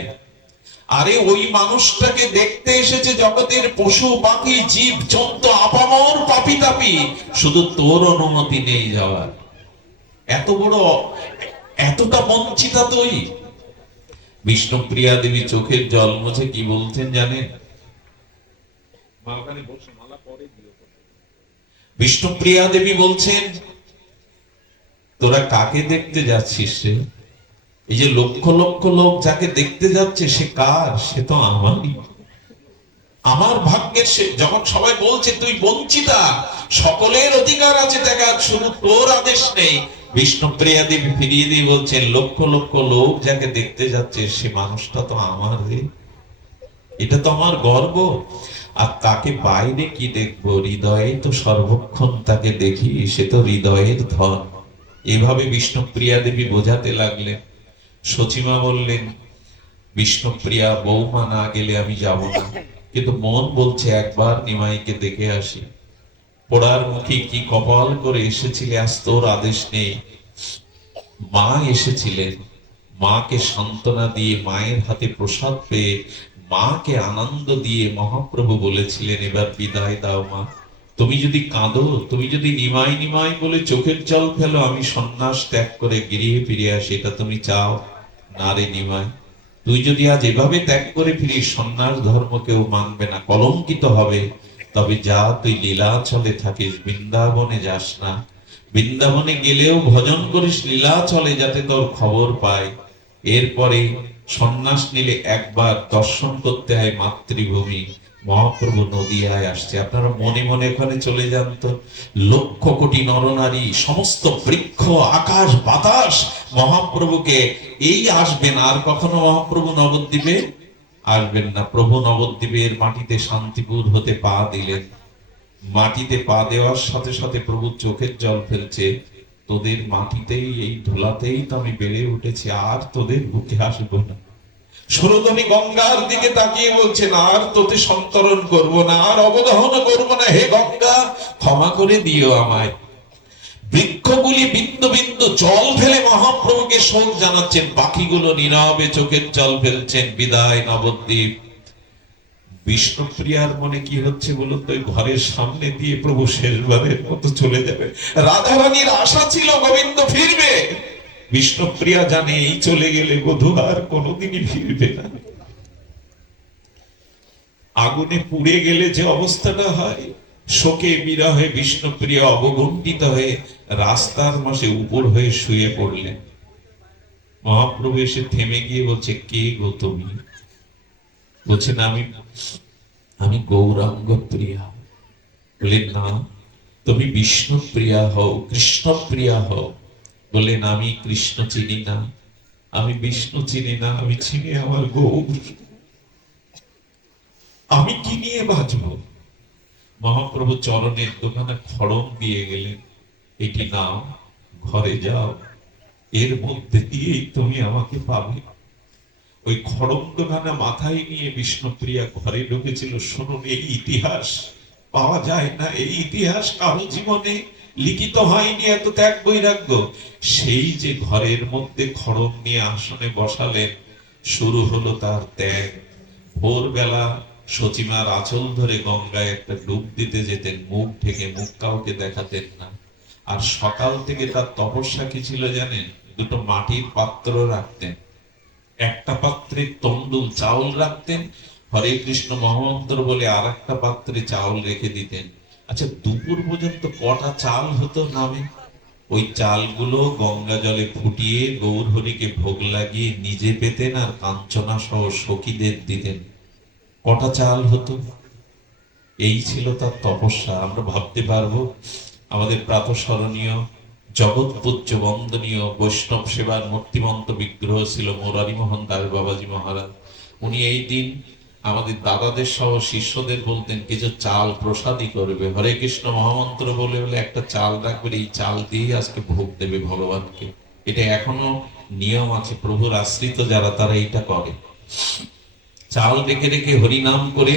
আরে ওই মানুষটাকে দেখতে এসেছে জগতের পশু পাখি জীব জন্তু আপামর পাপী তাপী, শুধু তোর অনুমতি নেই যাওয়ার। এত বড়, এতটা বঞ্চিতা তুই? বিষ্ণুপ্রিয়া দেবী চোখের জল মুছে কি বলছেন জানেন? বিষ্ণুপ্রিয়া দেবী বলছেন, তোরা কাকে দেখতে যাচ্ছিস রে? এই যে লক্ষ লক্ষ লোক যাকে দেখতে যাচ্ছে, সে কার? সে তো আমারই, আমার ভাগ্যের। সে যখন সবাই বলছে তুই বঞ্চিতা, সকলের অধিকার আছে দেখার, শুধু তোর আদেশ নেই। বিষ্ণুপ্রিয়া দেবী ফিরিয়ে দিয়ে বলছেন, লক্ষ লক্ষ লোক যাকে দেখতে যাচ্ছে, সে মানুষটা তো আমার রে, এটা তো আমার গর্ব। আর তাকে বাইরে কি দেখবো, হৃদয়ে তো সর্বক্ষণ তাকে দেখি, সে তো হৃদয়ের ধন। এভাবে বিষ্ণুপ্রিয়া দেবী বোঝাতে লাগলেন। সচিমা বললেন, বিষ্ণুপ্রিয়া বৌমা না গেলে আমি যাব না, কিন্তু মন বলছে একবার নিমাইকে দেখে আসি। পোড়ার মুখে কি কপাল করে এসেছিলে, আজ তোর আদেশ নেই। মা এসেছিলেন, মাকে সান্ত্বনা দিয়ে মায়ের হাতে প্রসাদ পেয়ে মাকে আনন্দ দিয়ে মহাপ্রভু বলেছিলেন, এবার বিদায় দাও মা। তুমি যদি কাঁদো, তুমি যদি নিমাই নিমাই বলে চোখের জল ফেলো, আমি সন্ন্যাস ত্যাগ করে গৃহে ফিরে আসি, এটা তুমি চাও? না রে নিমাই, তুই যদি আজ এভাবে ত্যাগ করে ফিরিস, সন্ন্যাস ধর্ম কেউ মানবে না, কলঙ্কিত হবে। তবে যা, তুই লীলাচলে থাকিস, বৃন্দাবনে যাস না। বৃন্দাবনে গেলেও ভজন করিস লীলাচলে, যাতে তোর খবর পায়। এরপরে সন্ন্যাস নিলে একবার দর্শন করতে হয় মাতৃভূমি। মহাপ্রভু নদিয়ায় আসছে, আপনারা মনে মনে ওখানে চলে যান তো। লক্ষ কোটি নরনারী, সমস্ত বৃক্ষ, আকাশ বাতাস মহাপ্রভুকে, এই আসবেন, আর কখনো মহাপ্রভু নবদ্বীপে আসবেন না। প্রভু নবদ্বীপের মাটিতে শান্তিপুর হতে পা দিলেন। মাটিতে পা দেওয়ার সাথে সাথে প্রভু চোখের জল ফেলছে, তোদের মাটিতেই, এই ধুলাতেই তো আমি বেড়ে উঠেছি, আর তোদের বুকে আসবো না। সুরধনী গঙ্গার দিকে তাকিয়ে বলছেন, আর তোতে সন্তরণ করব না, আর অবদহন করব না, হে গঙ্গা ক্ষমা করে দিও আমায়। বৃক্ষগুলি বিন্দু বিন্দু জল ফেলে মহাপ্রভুকে শোক জানাচ্ছেন, পাখিগুলো নীরবে চোখের জল ফেলছেন। বিদায় নবদ্বীপ। বিষ্ণুপ্রিয়ার মনে কি হচ্ছে বলুন তো? ঘরের সামনে দিয়ে প্রভু শেষবারের মতো চলে যাবে। রাধারানীর আশা ছিল গোবিন্দ ফিরবে, বিষ্ণুপ্রিয়া জানে এই চলে গেলে বধূ আর কোনোদিনই ফিরবে না। আগুনে পুড়ে গেলে যে অবস্থাটা হয়, শোকে বিরহে বিষ্ণুপ্রিয়া অবগুণ্ঠিত হয়ে রাস্তার মাসে উপর হয়ে শুয়ে পড়লেন। মহাপ্রভু এসে থেমে গিয়ে বলছে, কে গো তুমি? বলছেন, আমি গৌরাঙ্গ প্রিয়া। বললেন, না, তুমি বিষ্ণু প্রিয়া হও, কৃষ্ণ প্রিয়া হও। বললেন, আমি কৃষ্ণ চিনি না, আমি বিষ্ণু চিনি না, আমি চিনি আমার গৌর। আমি কি নিয়ে বাঁচব? মহাপ্রভু চরণের দোকানে খড়ম দিয়ে গেলেন, এটি নাও, ঘরে যাও, এর মধ্যে দিয়েই তুমি আমাকে পাবে। ওই খড়ম দোকানা মাথায় নিয়ে বিষ্ণুপ্রিয়া ঘরে ঢুকেছিল। শুনুন, এই ইতিহাস পাওয়া যায় না, এই ইতিহাস কারো জীবনে লিখিত হয়নি, এত ত্যাগ বৈরাগ্য। সেই যে ঘরের মধ্যে খড়ম নিয়ে আসনে বসালেন, শুরু হলো তার ত্যাগ। ভোরবেলা সচিমার আঁচল ধরে গঙ্গায় একটা ডুব দিতে যেতেন, মুখ ঢেকে, মুখ কাউকে দেখাতেন না। আর সকাল থেকে তার তপস্যা কি ছিল জানেন? দুটো মাটির পাত্র রাখতেন, একটা পাত্রে তন্ডুল চাউল রাখতেন, হরে কৃষ্ণ মহামন্ত্র বলে আর একটা পাত্রে চাউল রেখে দিতেন। আচ্ছা, দুপুর পর্যন্ত কটা চাল হতো নামে? ওই চালগুলো গঙ্গা জলে ফুটিয়ে গৌর হরিকে ভোগ লাগিয়ে নিজে পেতেন, আর কাঞ্চনা সহ সখীদের দিতেন। কটা চাল হতো? এই ছিল তার তপস্যা। আমরা ভাবতে পারবো? আমাদের প্রাতঃস্মরণীয় জগৎ পূজ্য বন্দনীয় বৈষ্ণব সেবার মূর্তিমন্ত বিগ্রহ ছিল মুরারি মোহন দাস বাবাজি মহারাজ। উনি এই দিন আমাদের দাদাদের সহ শিষ্যদের বলতেন, কিছু চাল প্রসাদই করবে, হরে কৃষ্ণ মহামন্ত্র বলে বলে একটা চাল রাখবে, এই চাল দিয়ে আজকে ভোগ দেবে ভগবানকে। এটা এখনো নিয়ম আছে, প্রভুর আশ্রিত যারা তারা এইটা করে। চাল রেখে রেখে হরিনাম করে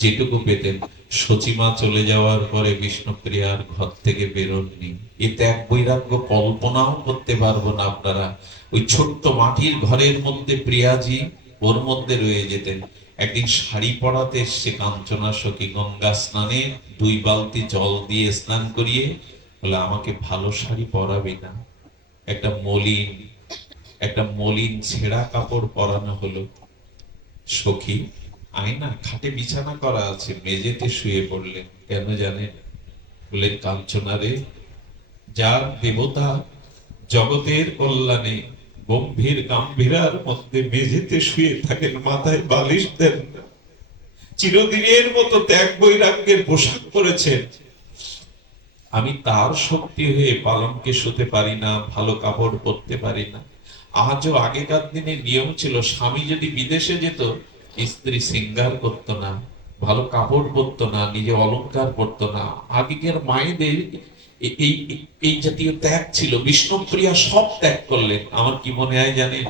যেটুকু পেতেন। সচিমা চলে যাওয়ার পরে বিষ্ণুপ্রিয়ার ঘর থেকে বেরোননি। এ ত্যাগ বৈরাগ্য কল্পনাও করতে পারবো না আপনারা। ওই ছোট্ট মাটির ঘরের মধ্যে প্রিয়াজি ওর মধ্যে রয়ে যেতেন। একদিন শাড়ি পরাতে এসছে কাঞ্চনা সখী, গঙ্গা স্নানে 2 বালতি জল দিয়ে স্নান করিয়ে বলে, আমাকে ভালো শাড়ি পরাবে না? একটা মলিন ছেঁড়া কাপড় পরানো হলো। সখী, আয়না খাটে বিছানা করা আছে, মেঝেতে শুয়ে পড়লেন। কেন জানেন? বললেন, কাঞ্চনা রে, যার দেবতা জগতের কল্যাণে গম্ভীর গাম্ভীরার মধ্যে মেঝেতে শুয়ে থাকেন, মাথায় বালিশ দেন না, চিরদিনের মতো ত্যাগ বৈরাগ্যের পোশাক পরেছেন, আমি তার শক্তি হয়ে পালঙ্কে শুতে পারি না, ভালো কাপড় পরতে পারি না। আজও আগেকার দিনে নিয়ম ছিল, স্বামী যদি বিদেশে যেত, স্ত্রী সিঙ্গার করতো না, ভালো কাপড় পরতো না, নিজে অলংকার পরতো না। আগেকার মায়েদের এই এই জাতীয় ত্যাগ ছিল। বিষ্ণুপ্রিয়া সব ত্যাগ করলেন। আমার কি মনে হয় জানেন?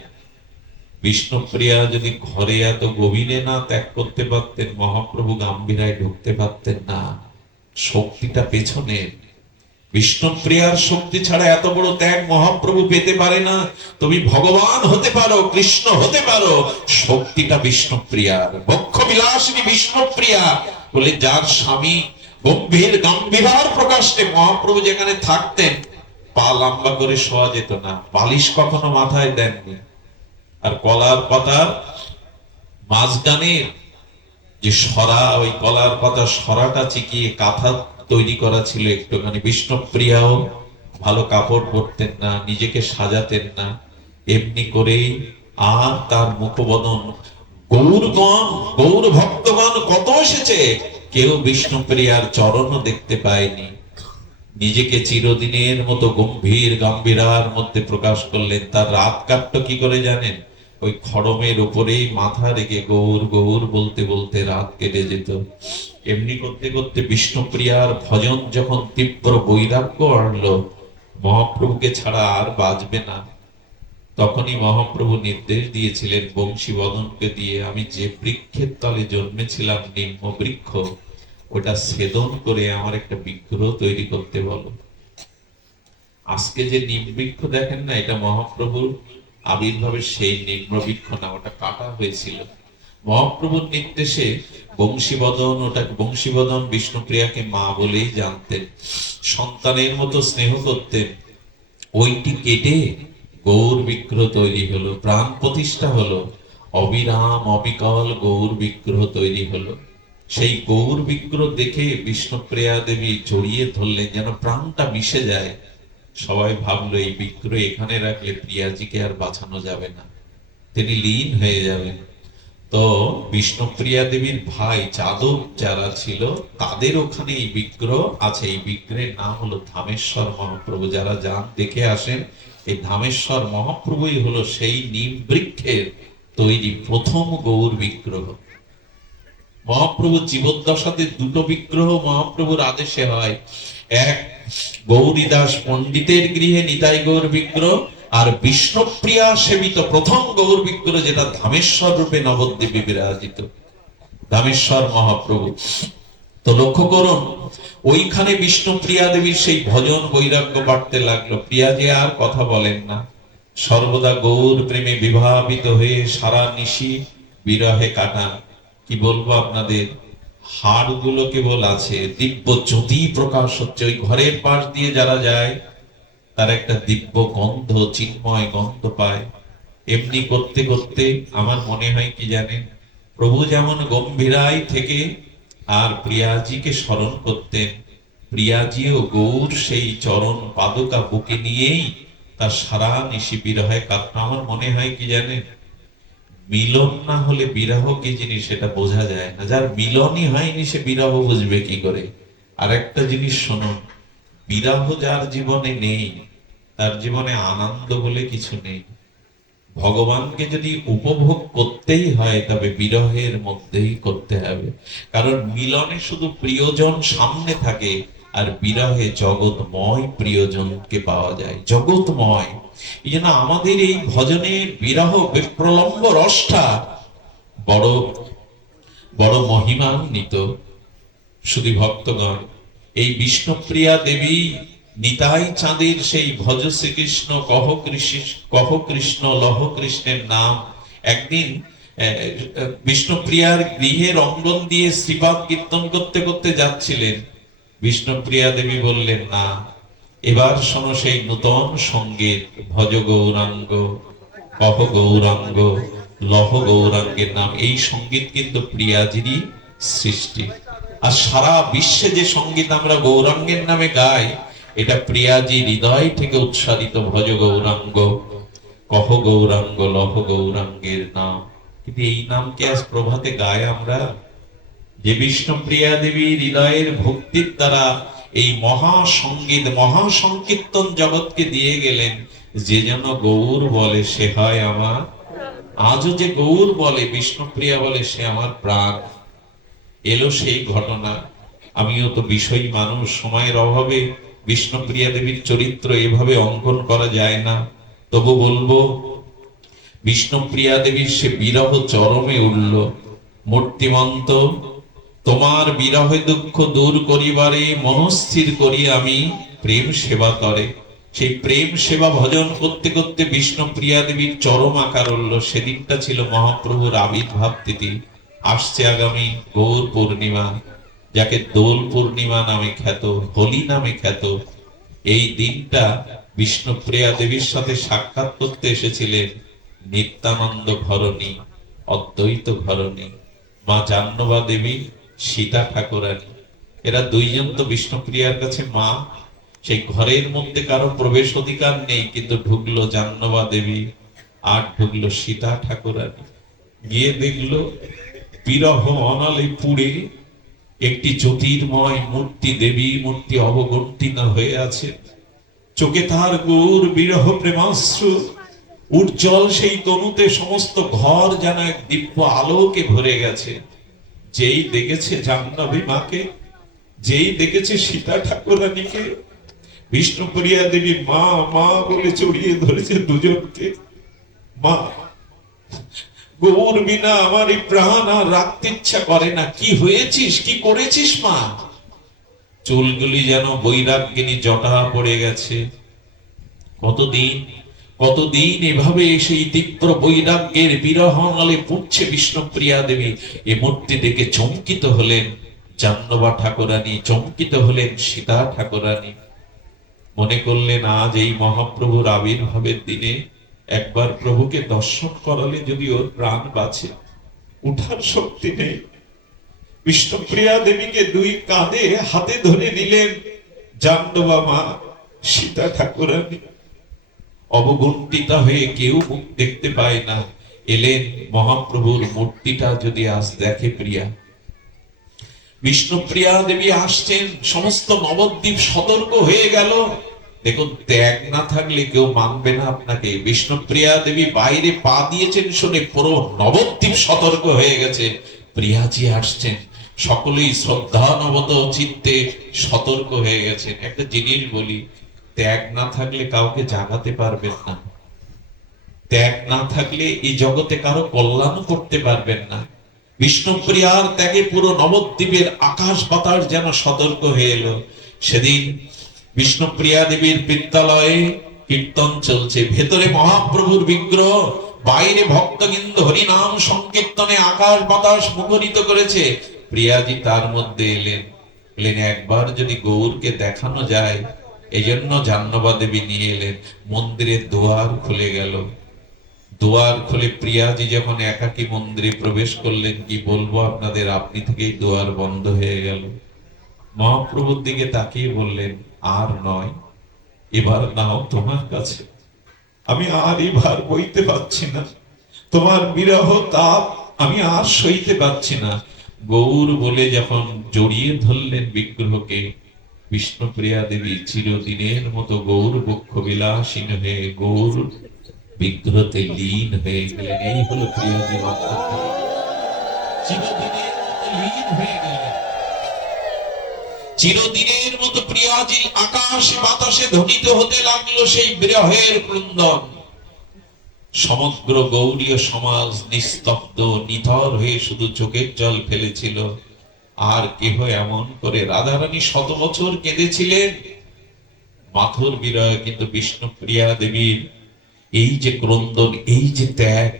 বিষ্ণুপ্রিয়া যদি ঘরে এত গভীরে না ত্যাগ করতে পারতেন, মহাপ্রভু গাম্ভীরায় ঢুকতে পারতেন না। শক্তিটা পেছনের। বিষ্ণুপ্রিয়ার শক্তি ছাড়া এত বড় ত্যাগ মহাপ্রভু পেতে পারে না। তুমি ভগবান হতে পারো, কৃষ্ণ হতে পারো, শক্তিটা বিষ্ণুপ্রিয়ার। বক্ষ বিলাসিনী বিষ্ণুপ্রিয়া বলে, যার স্বামী গম্ভীর গাম্ভীরার প্রকাশে মহাপ্রভু যেখানে থাকতেন, পা লম্বা করে শোয়া যেত না, বালিশ কখনো মাথায় দেননি। আর কলার পাতার মাঝখানের যে সরা, ওই কলার পাতা সরাটা চিকিয়ে কাঁথা তৈরি করা ছিল একটুখানি। বিষ্ণুপ্রিয়াও ভালো কাপড় পরতেন না, নিজেকে সাজাতেন না, এমনি করেই। আর তার মুখবদন, গৌরগণ, গৌর ভক্তগণ কত এসেছে, কেউ বিষ্ণুপ্রিয়ার চরণও দেখতে পায়নি। নিজেকে চিরদিনের মতো গম্ভীর গাম্ভীরার মধ্যে প্রকাশ করলেন। তার রাত কাটতো কি করে জানেন? ওই খড়মের উপরেই মাথা রেখে গৌর গৌর বলতে বলতে রাত কেটে যেত। এমনি করতে করতে বিষ্ণুপ্রিয়ার ভজন যখন তীব্র বৈরাগ্য আনলো, মহাপ্রভুকে ছাড়া আর বাঁচবে না, তখনই মহাপ্রভু নির্দেশ দিয়েছিলেন বংশীবদনকে দিয়ে, আমি যে বৃক্ষের তলে জন্মেছিলাম, নিম্ন বৃক্ষ, ওটা ছেদন করে আমার একটা বিগ্রহ তৈরি করতে বলো। আজকে যে নিম বৃক্ষ দেখেন না, এটা মহাপ্রভুর আবির্ভাবের সেই নিম্ন বৃক্ষ না, ওটা কাটা হয়েছিল। মহাপ্রভুর নির্দেশে বংশীবদন, ওটা বংশীবদন বিষ্ণুপ্রিয়াকে মা বলেই জানতেন, সন্তানের মতো স্নেহ করতেন। ওইটি কেটে গৌর বিগ্রহ তৈরি হলো, প্রাণ প্রতিষ্ঠা হলো, অবিরাম অবিকল গৌর বিগ্রহ তৈরি হলো। সেই গৌর বিগ্রহ দেখে বিষ্ণুপ্রিয়া দেবী জড়িয়ে ধরলেন, যেন প্রাণটা মিশে যায়। সবাই ভাবলো এই বিগ্রহ এখানে রাখলে প্রিয়াজিকে আর বাঁচানো যাবে না, তিনি লীন হয়ে যাবেন। তো বিষ্ণুপ্রিয়া দেবীর ভাই যাদব যারা ছিল, তাদের ওখানে এই বিগ্রহ আছে। এই বিগ্রহের নাম হলো ধামেশ্বর মহাপ্রভু। যারা যান দেখে আসেন, এই ধামেশ্বর মহাপ্রভুই হলো সেই নিম বৃক্ষের তৈরি প্রথম গৌর বিগ্রহ। মহাপ্রভু জীবদ্দশাতে দুটো বিগ্রহ মহাপ্রভুর আদেশে হয়। এক, গৌরীদাস পণ্ডিতের গৃহে নিতাই গৌর বিগ্রহ, আর বিষ্ণুপ্রিয়া সেবিত প্রথম গৌর বিগ্রহ, যেটা ধামেশ্বর রূপে নবদ্বীপে বিরাজিত, ধামেশ্বর মহাপ্রভু। তো লক্ষ্য করুন, ওইখানে বিষ্ণুপ্রিয়া দেবীর সেই ভজন বৈরাগ্য বাড়তে লাগলো। প্রিয়াজি আর কথা বলেন না, সর্বদা গৌর প্রেমে বিভাবিত হয়ে সারা নিশি বিরহে কাটান। কি বলবো আপনাদের, হাড় গুলো কেবল আছে, দিব্য জ্যোতি প্রকাশ হচ্ছে। ওই ঘরের পাশ দিয়ে যারা যায়, তার একটা দিব্য গন্ধ, চিন্ময় গন্ধ পায়। এমনি করতে করতে আমার মনে হয় কি জানেন, প্রভু যেমন গম্ভীরায় থেকে আর প্রিয়াজিকে স্মরণ করতেন, প্রিয়াজিও গৌর সেই চরণ পাদুকা বুকে নিয়েই তার সারা নিশি বিরহে কাটনা। আমার মনে হয় কি জানেন, মিলন না হলে বিরহ কি জিনিস সেটা বোঝা যায় না। যার মিলনই হয়নি সে বিরহ বুঝবে কি করে? আর একটা জিনিস শুনুন, বিরহ যার জীবনে নেই, তার জীবনে আনন্দ বলে কিছু নেই। ভগবানকে যদি উপভোগ করতেই হয়, তবে বিরহের মধ্যেই করতে হবে। কারণ মিলনে শুধু প্রিয়জন সামনে থাকে, আর বিরহে জগৎময় প্রিয়জনকে পাওয়া যায়, জগৎময়। এই জন্য আমাদের এই ভজনের বিরহ বিপ্রলম্ব রসটা বড় বড় মহিমান্বিত। শুধু ভক্তগণ, এই বিষ্ণুপ্রিয়া দেবী নিতাই চাঁদের সেই ভজ শ্রীকৃষ্ণ কহ কৃষ্ণ লহ কৃষ্ণের নাম একদিন বিষ্ণুপ্রিয়ার গৃহের অঙ্গন দিয়ে শ্রীপাদ কীর্তন করতে করতে যাচ্ছিলেন। বিষ্ণুপ্রিয়া দেবী বললেন, না, এবার শোনো সেই নূতন সঙ্গীত, ভজ গৌরাঙ্গ, কহ গৌরাঙ্গ, লহ গৌরাঙ্গের নাম। এই সঙ্গীত কিন্তু প্রিয়াজিরই সৃষ্টি। আর সারা বিশ্বে যে সঙ্গীত আমরা গৌরাঙ্গের নামে গাই, এটা প্রিয়াজি হৃদয় থেকে উৎসারিত। ভজ গৌরাঙ্গ, কহ গৌরাঙ্গ, লহ গৌরাঙ্গের নাম। কিন্তু এই নামকে আজ প্রভাতে গাই আমরা। যে বিষ্ণুপ্রিয়া দেবী হৃদয়ের ভক্তির দ্বারা এই মহাসঙ্গীত, মহাসংকীর্তন জগৎকে দিয়ে গেলেন, যে যেন গৌর বলে সে হয় আমার। আজও যে গৌর বলে, বিষ্ণুপ্রিয়া বলে সে আমার প্রাণ। এলো সেই ঘটনা। আমিও তো বিষয়ী মানুষ, সময়ের অভাবে বিষ্ণুপ্রিয়া দেবীর চরিত্র এভাবে অঙ্কন করা যায় না। তবু বলবো, বিষ্ণুপ্রিয়া দেবীর সে বিরহ চরমে উঠল। মূর্তিমন্ত, তোমার বিরহে দুঃখ দূর করিবারে মনস্থির করি আমি প্রেম সেবা করে। সেই প্রেম সেবা ভজন করতে করতে বিষ্ণুপ্রিয়া দেবীর চরম আকার উঠল। সেদিনটা ছিল মহাপ্রভুর আবির্ভাব তিথি। আসছে আগামী গৌর পূর্ণিমা, যাকে দোল পূর্ণিমা নামে খ্যাত, হোলি নামে খ্যাত। এই দিনটা বিষ্ণুপ্রিয়া দেবীর সাথে সাক্ষাৎ করতে এসেছিলেন নিত্যানন্দ ঘরণী, অদ্বৈত ঘরণী, মা জাহ্নবা দেবী, সীতা ঠাকুরানী। এরা দুইজন তো বিষ্ণুপ্রিয়ার কাছে মা। সেই ঘরের মধ্যে কারো প্রবেশ অধিকার নেই, কিন্তু ঢুকলো জাহ্নবা দেবী আর ঢুকলো সীতা ঠাকুরানী। গিয়ে দেখলো বিরহ অনালে পুড়ে একটি জ্যোতির্ময় মূর্তি, দেবী মূর্তি অবগুণ্ঠিত হয়ে আছে। চোখে তার গৌর বিরহ প্রেমাশ্রু উজ্জ্বল সেই তনুতে সমস্ত ঘর যেন এক দিব্য আলোকে ভরে গেছে। যেই দেখেছে জাহ্নবী মাকে, যেই দেখেছে সীতা ঠাকুরানীকে, বিষ্ণুপ্রিয়া দেবী মা মা বলে জড়িয়ে ধরেছে দুজনকে। মা, গৌর বিনা আমার এই প্রাণ আর রাখতে ইচ্ছা করে না। কি হয়েছিস, কি করেছিস মা? চুলগুলি যেন বৈরাগ্যিনী জটা পড়ে গেছে। কতদিন কতদিন এভাবে সেই তীব্র বৈরাগ্যের বিরহ নালে পুড়ছে বিষ্ণুপ্রিয়া দেবী। এ মূর্তি দেখে চমকিত হলেন জাহ্নবা ঠাকুরানী, চমকিত হলেন সীতা ঠাকুরানী। মনে করলেন আজ এই মহাপ্রভুর আবির্ভাবের দিনে একবার প্রভুকে দর্শন করালে যদি ওর প্রাণ বাঁচে। উঠার শক্তি নেই। বিষ্ণুপ্রিয়া দেবীকে দুই কাঁধে হাতে ধরে নিলেন জাহ্নবা মা, সীতা ঠাকুরানী। অবগুণ্ঠিতা হয়ে কেউ মুখ দেখতে পায় না। এলেন মহাপ্রভুর মূর্তিটা যদি আজ দেখে প্রিয়া। বিষ্ণুপ্রিয়া দেবী আসছেন, সমস্ত নবদ্বীপ সতর্ক হয়ে গেল। দেখুন, ত্যাগ না থাকলে কেউ মানবে না আপনাকে। বিষ্ণুপ্রিয়া দেবী বাইরে পা দিয়েছেন শুনে পুরো নবদ্বীপ সতর্ক হয়ে গেছে, প্রিয়াজি আসছেন। সকলেই শ্রদ্ধানবত চিত্তে সতর্ক হয়ে গেছেন। একটা জিনিস বলি, ত্যাগ না থাকলে কাউকে জাগাতে পারবেন না। ত্যাগ না থাকলে এই জগতে কারো কল্যাণ করতে পারবেন না। বিষ্ণুপ্রিয়ার ত্যাগে পুরো নবদ্বীপের আকাশ বাতাস যেন সতর্ক হয়ে এলো। সেদিন বিষ্ণুপ্রিয়া দেবীর বিদ্যালয়ে কীর্তন চলছে, ভেতরে মহাপ্রভুর বিগ্রহ, বাইরে ভক্তবৃন্দ হরিনাম সংকীর্তনে আকাশ বাতাস মুখরিত করেছে। প্রিয়াজি তার মধ্যে এলেন। একবার যদি গৌরকে দেখানো যায়, এই জন্য জাহ্নবা দেবী নিয়ে এলেন। মন্দিরের দুয়ার খুলে গেল। দুয়ার খুলে প্রিয়াজি যখন একাকী মন্দিরে প্রবেশ করলেন, কি বলবো আপনাদের, আপনি থেকেই দুয়ার বন্ধ হয়ে গেল। মহাপ্রভুর দিকে তাকিয়ে বললেন, আর নয়, এবার নাও তোমার কাছে। আমি আর এই ভার বইতে পারছি না। তোমার বিরহ তাপ আমি আর সইতে পারছি না। গৌর বলে যখন জড়িয়ে ধরলেন বিগ্রহকে, বিষ্ণুপ্রিয়া দেবী চিরদিনের মতো গৌর বক্ষ বিলাসীন হয়ে গৌর বিগ্রহতে লীন হয়ে গেলেন। এই হলো প্রিয়াজির অন্তর্ধান। চিরদিনের মতো লীন হয়ে গেলেন। চিরদিনের মতো প্রিয়াজি আকাশে বাতাসে ধ্বনিত হতে লাগলো সেই বিরহের ক্রন্দন। সমগ্র গৌড়ীয় সমাজ নিস্তব্ধ নিথর হয়ে শুধু চোখের জল ফেলেছিল। আর কেহ এমন করে, রাধারানী শত বছর কেঁদেছিলেন মাথুর বিরহে, কিন্তু বিষ্ণুপ্রিয়া দেবীর এই যে ক্রন্দন, এই যে ত্যাগ,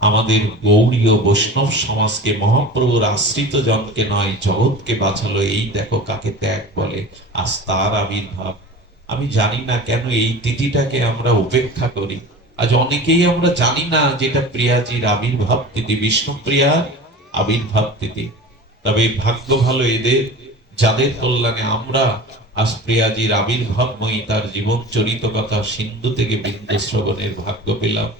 আমাদের গৌড়ীয় বৈষ্ণব সমাজকে, মহাপ্রভুর আশ্রিত জনকে নয় জগৎকে বাঁচালো। এই দেখো কাকে ত্যাগ বলে। আজ তার আবির্ভাব। আমি জানি না কেন এই তিথিটাকে আমরা উপেক্ষা করি। আজ অনেকেই আমরা জানি না যেটা প্রিয়াজির আবির্ভাব তিথি, বিষ্ণুপ্রিয়ার আবির্ভাব তিথি। তবে ভাগ্য ভালো এদের, যাদের কল্যাণে আমরা আজ প্রিয়াজির আবির্ভাবময়ী তার জীবন চরিত কথা সিন্ধু থেকে বিন্দু শ্রবণের ভাগ্য পেলাম।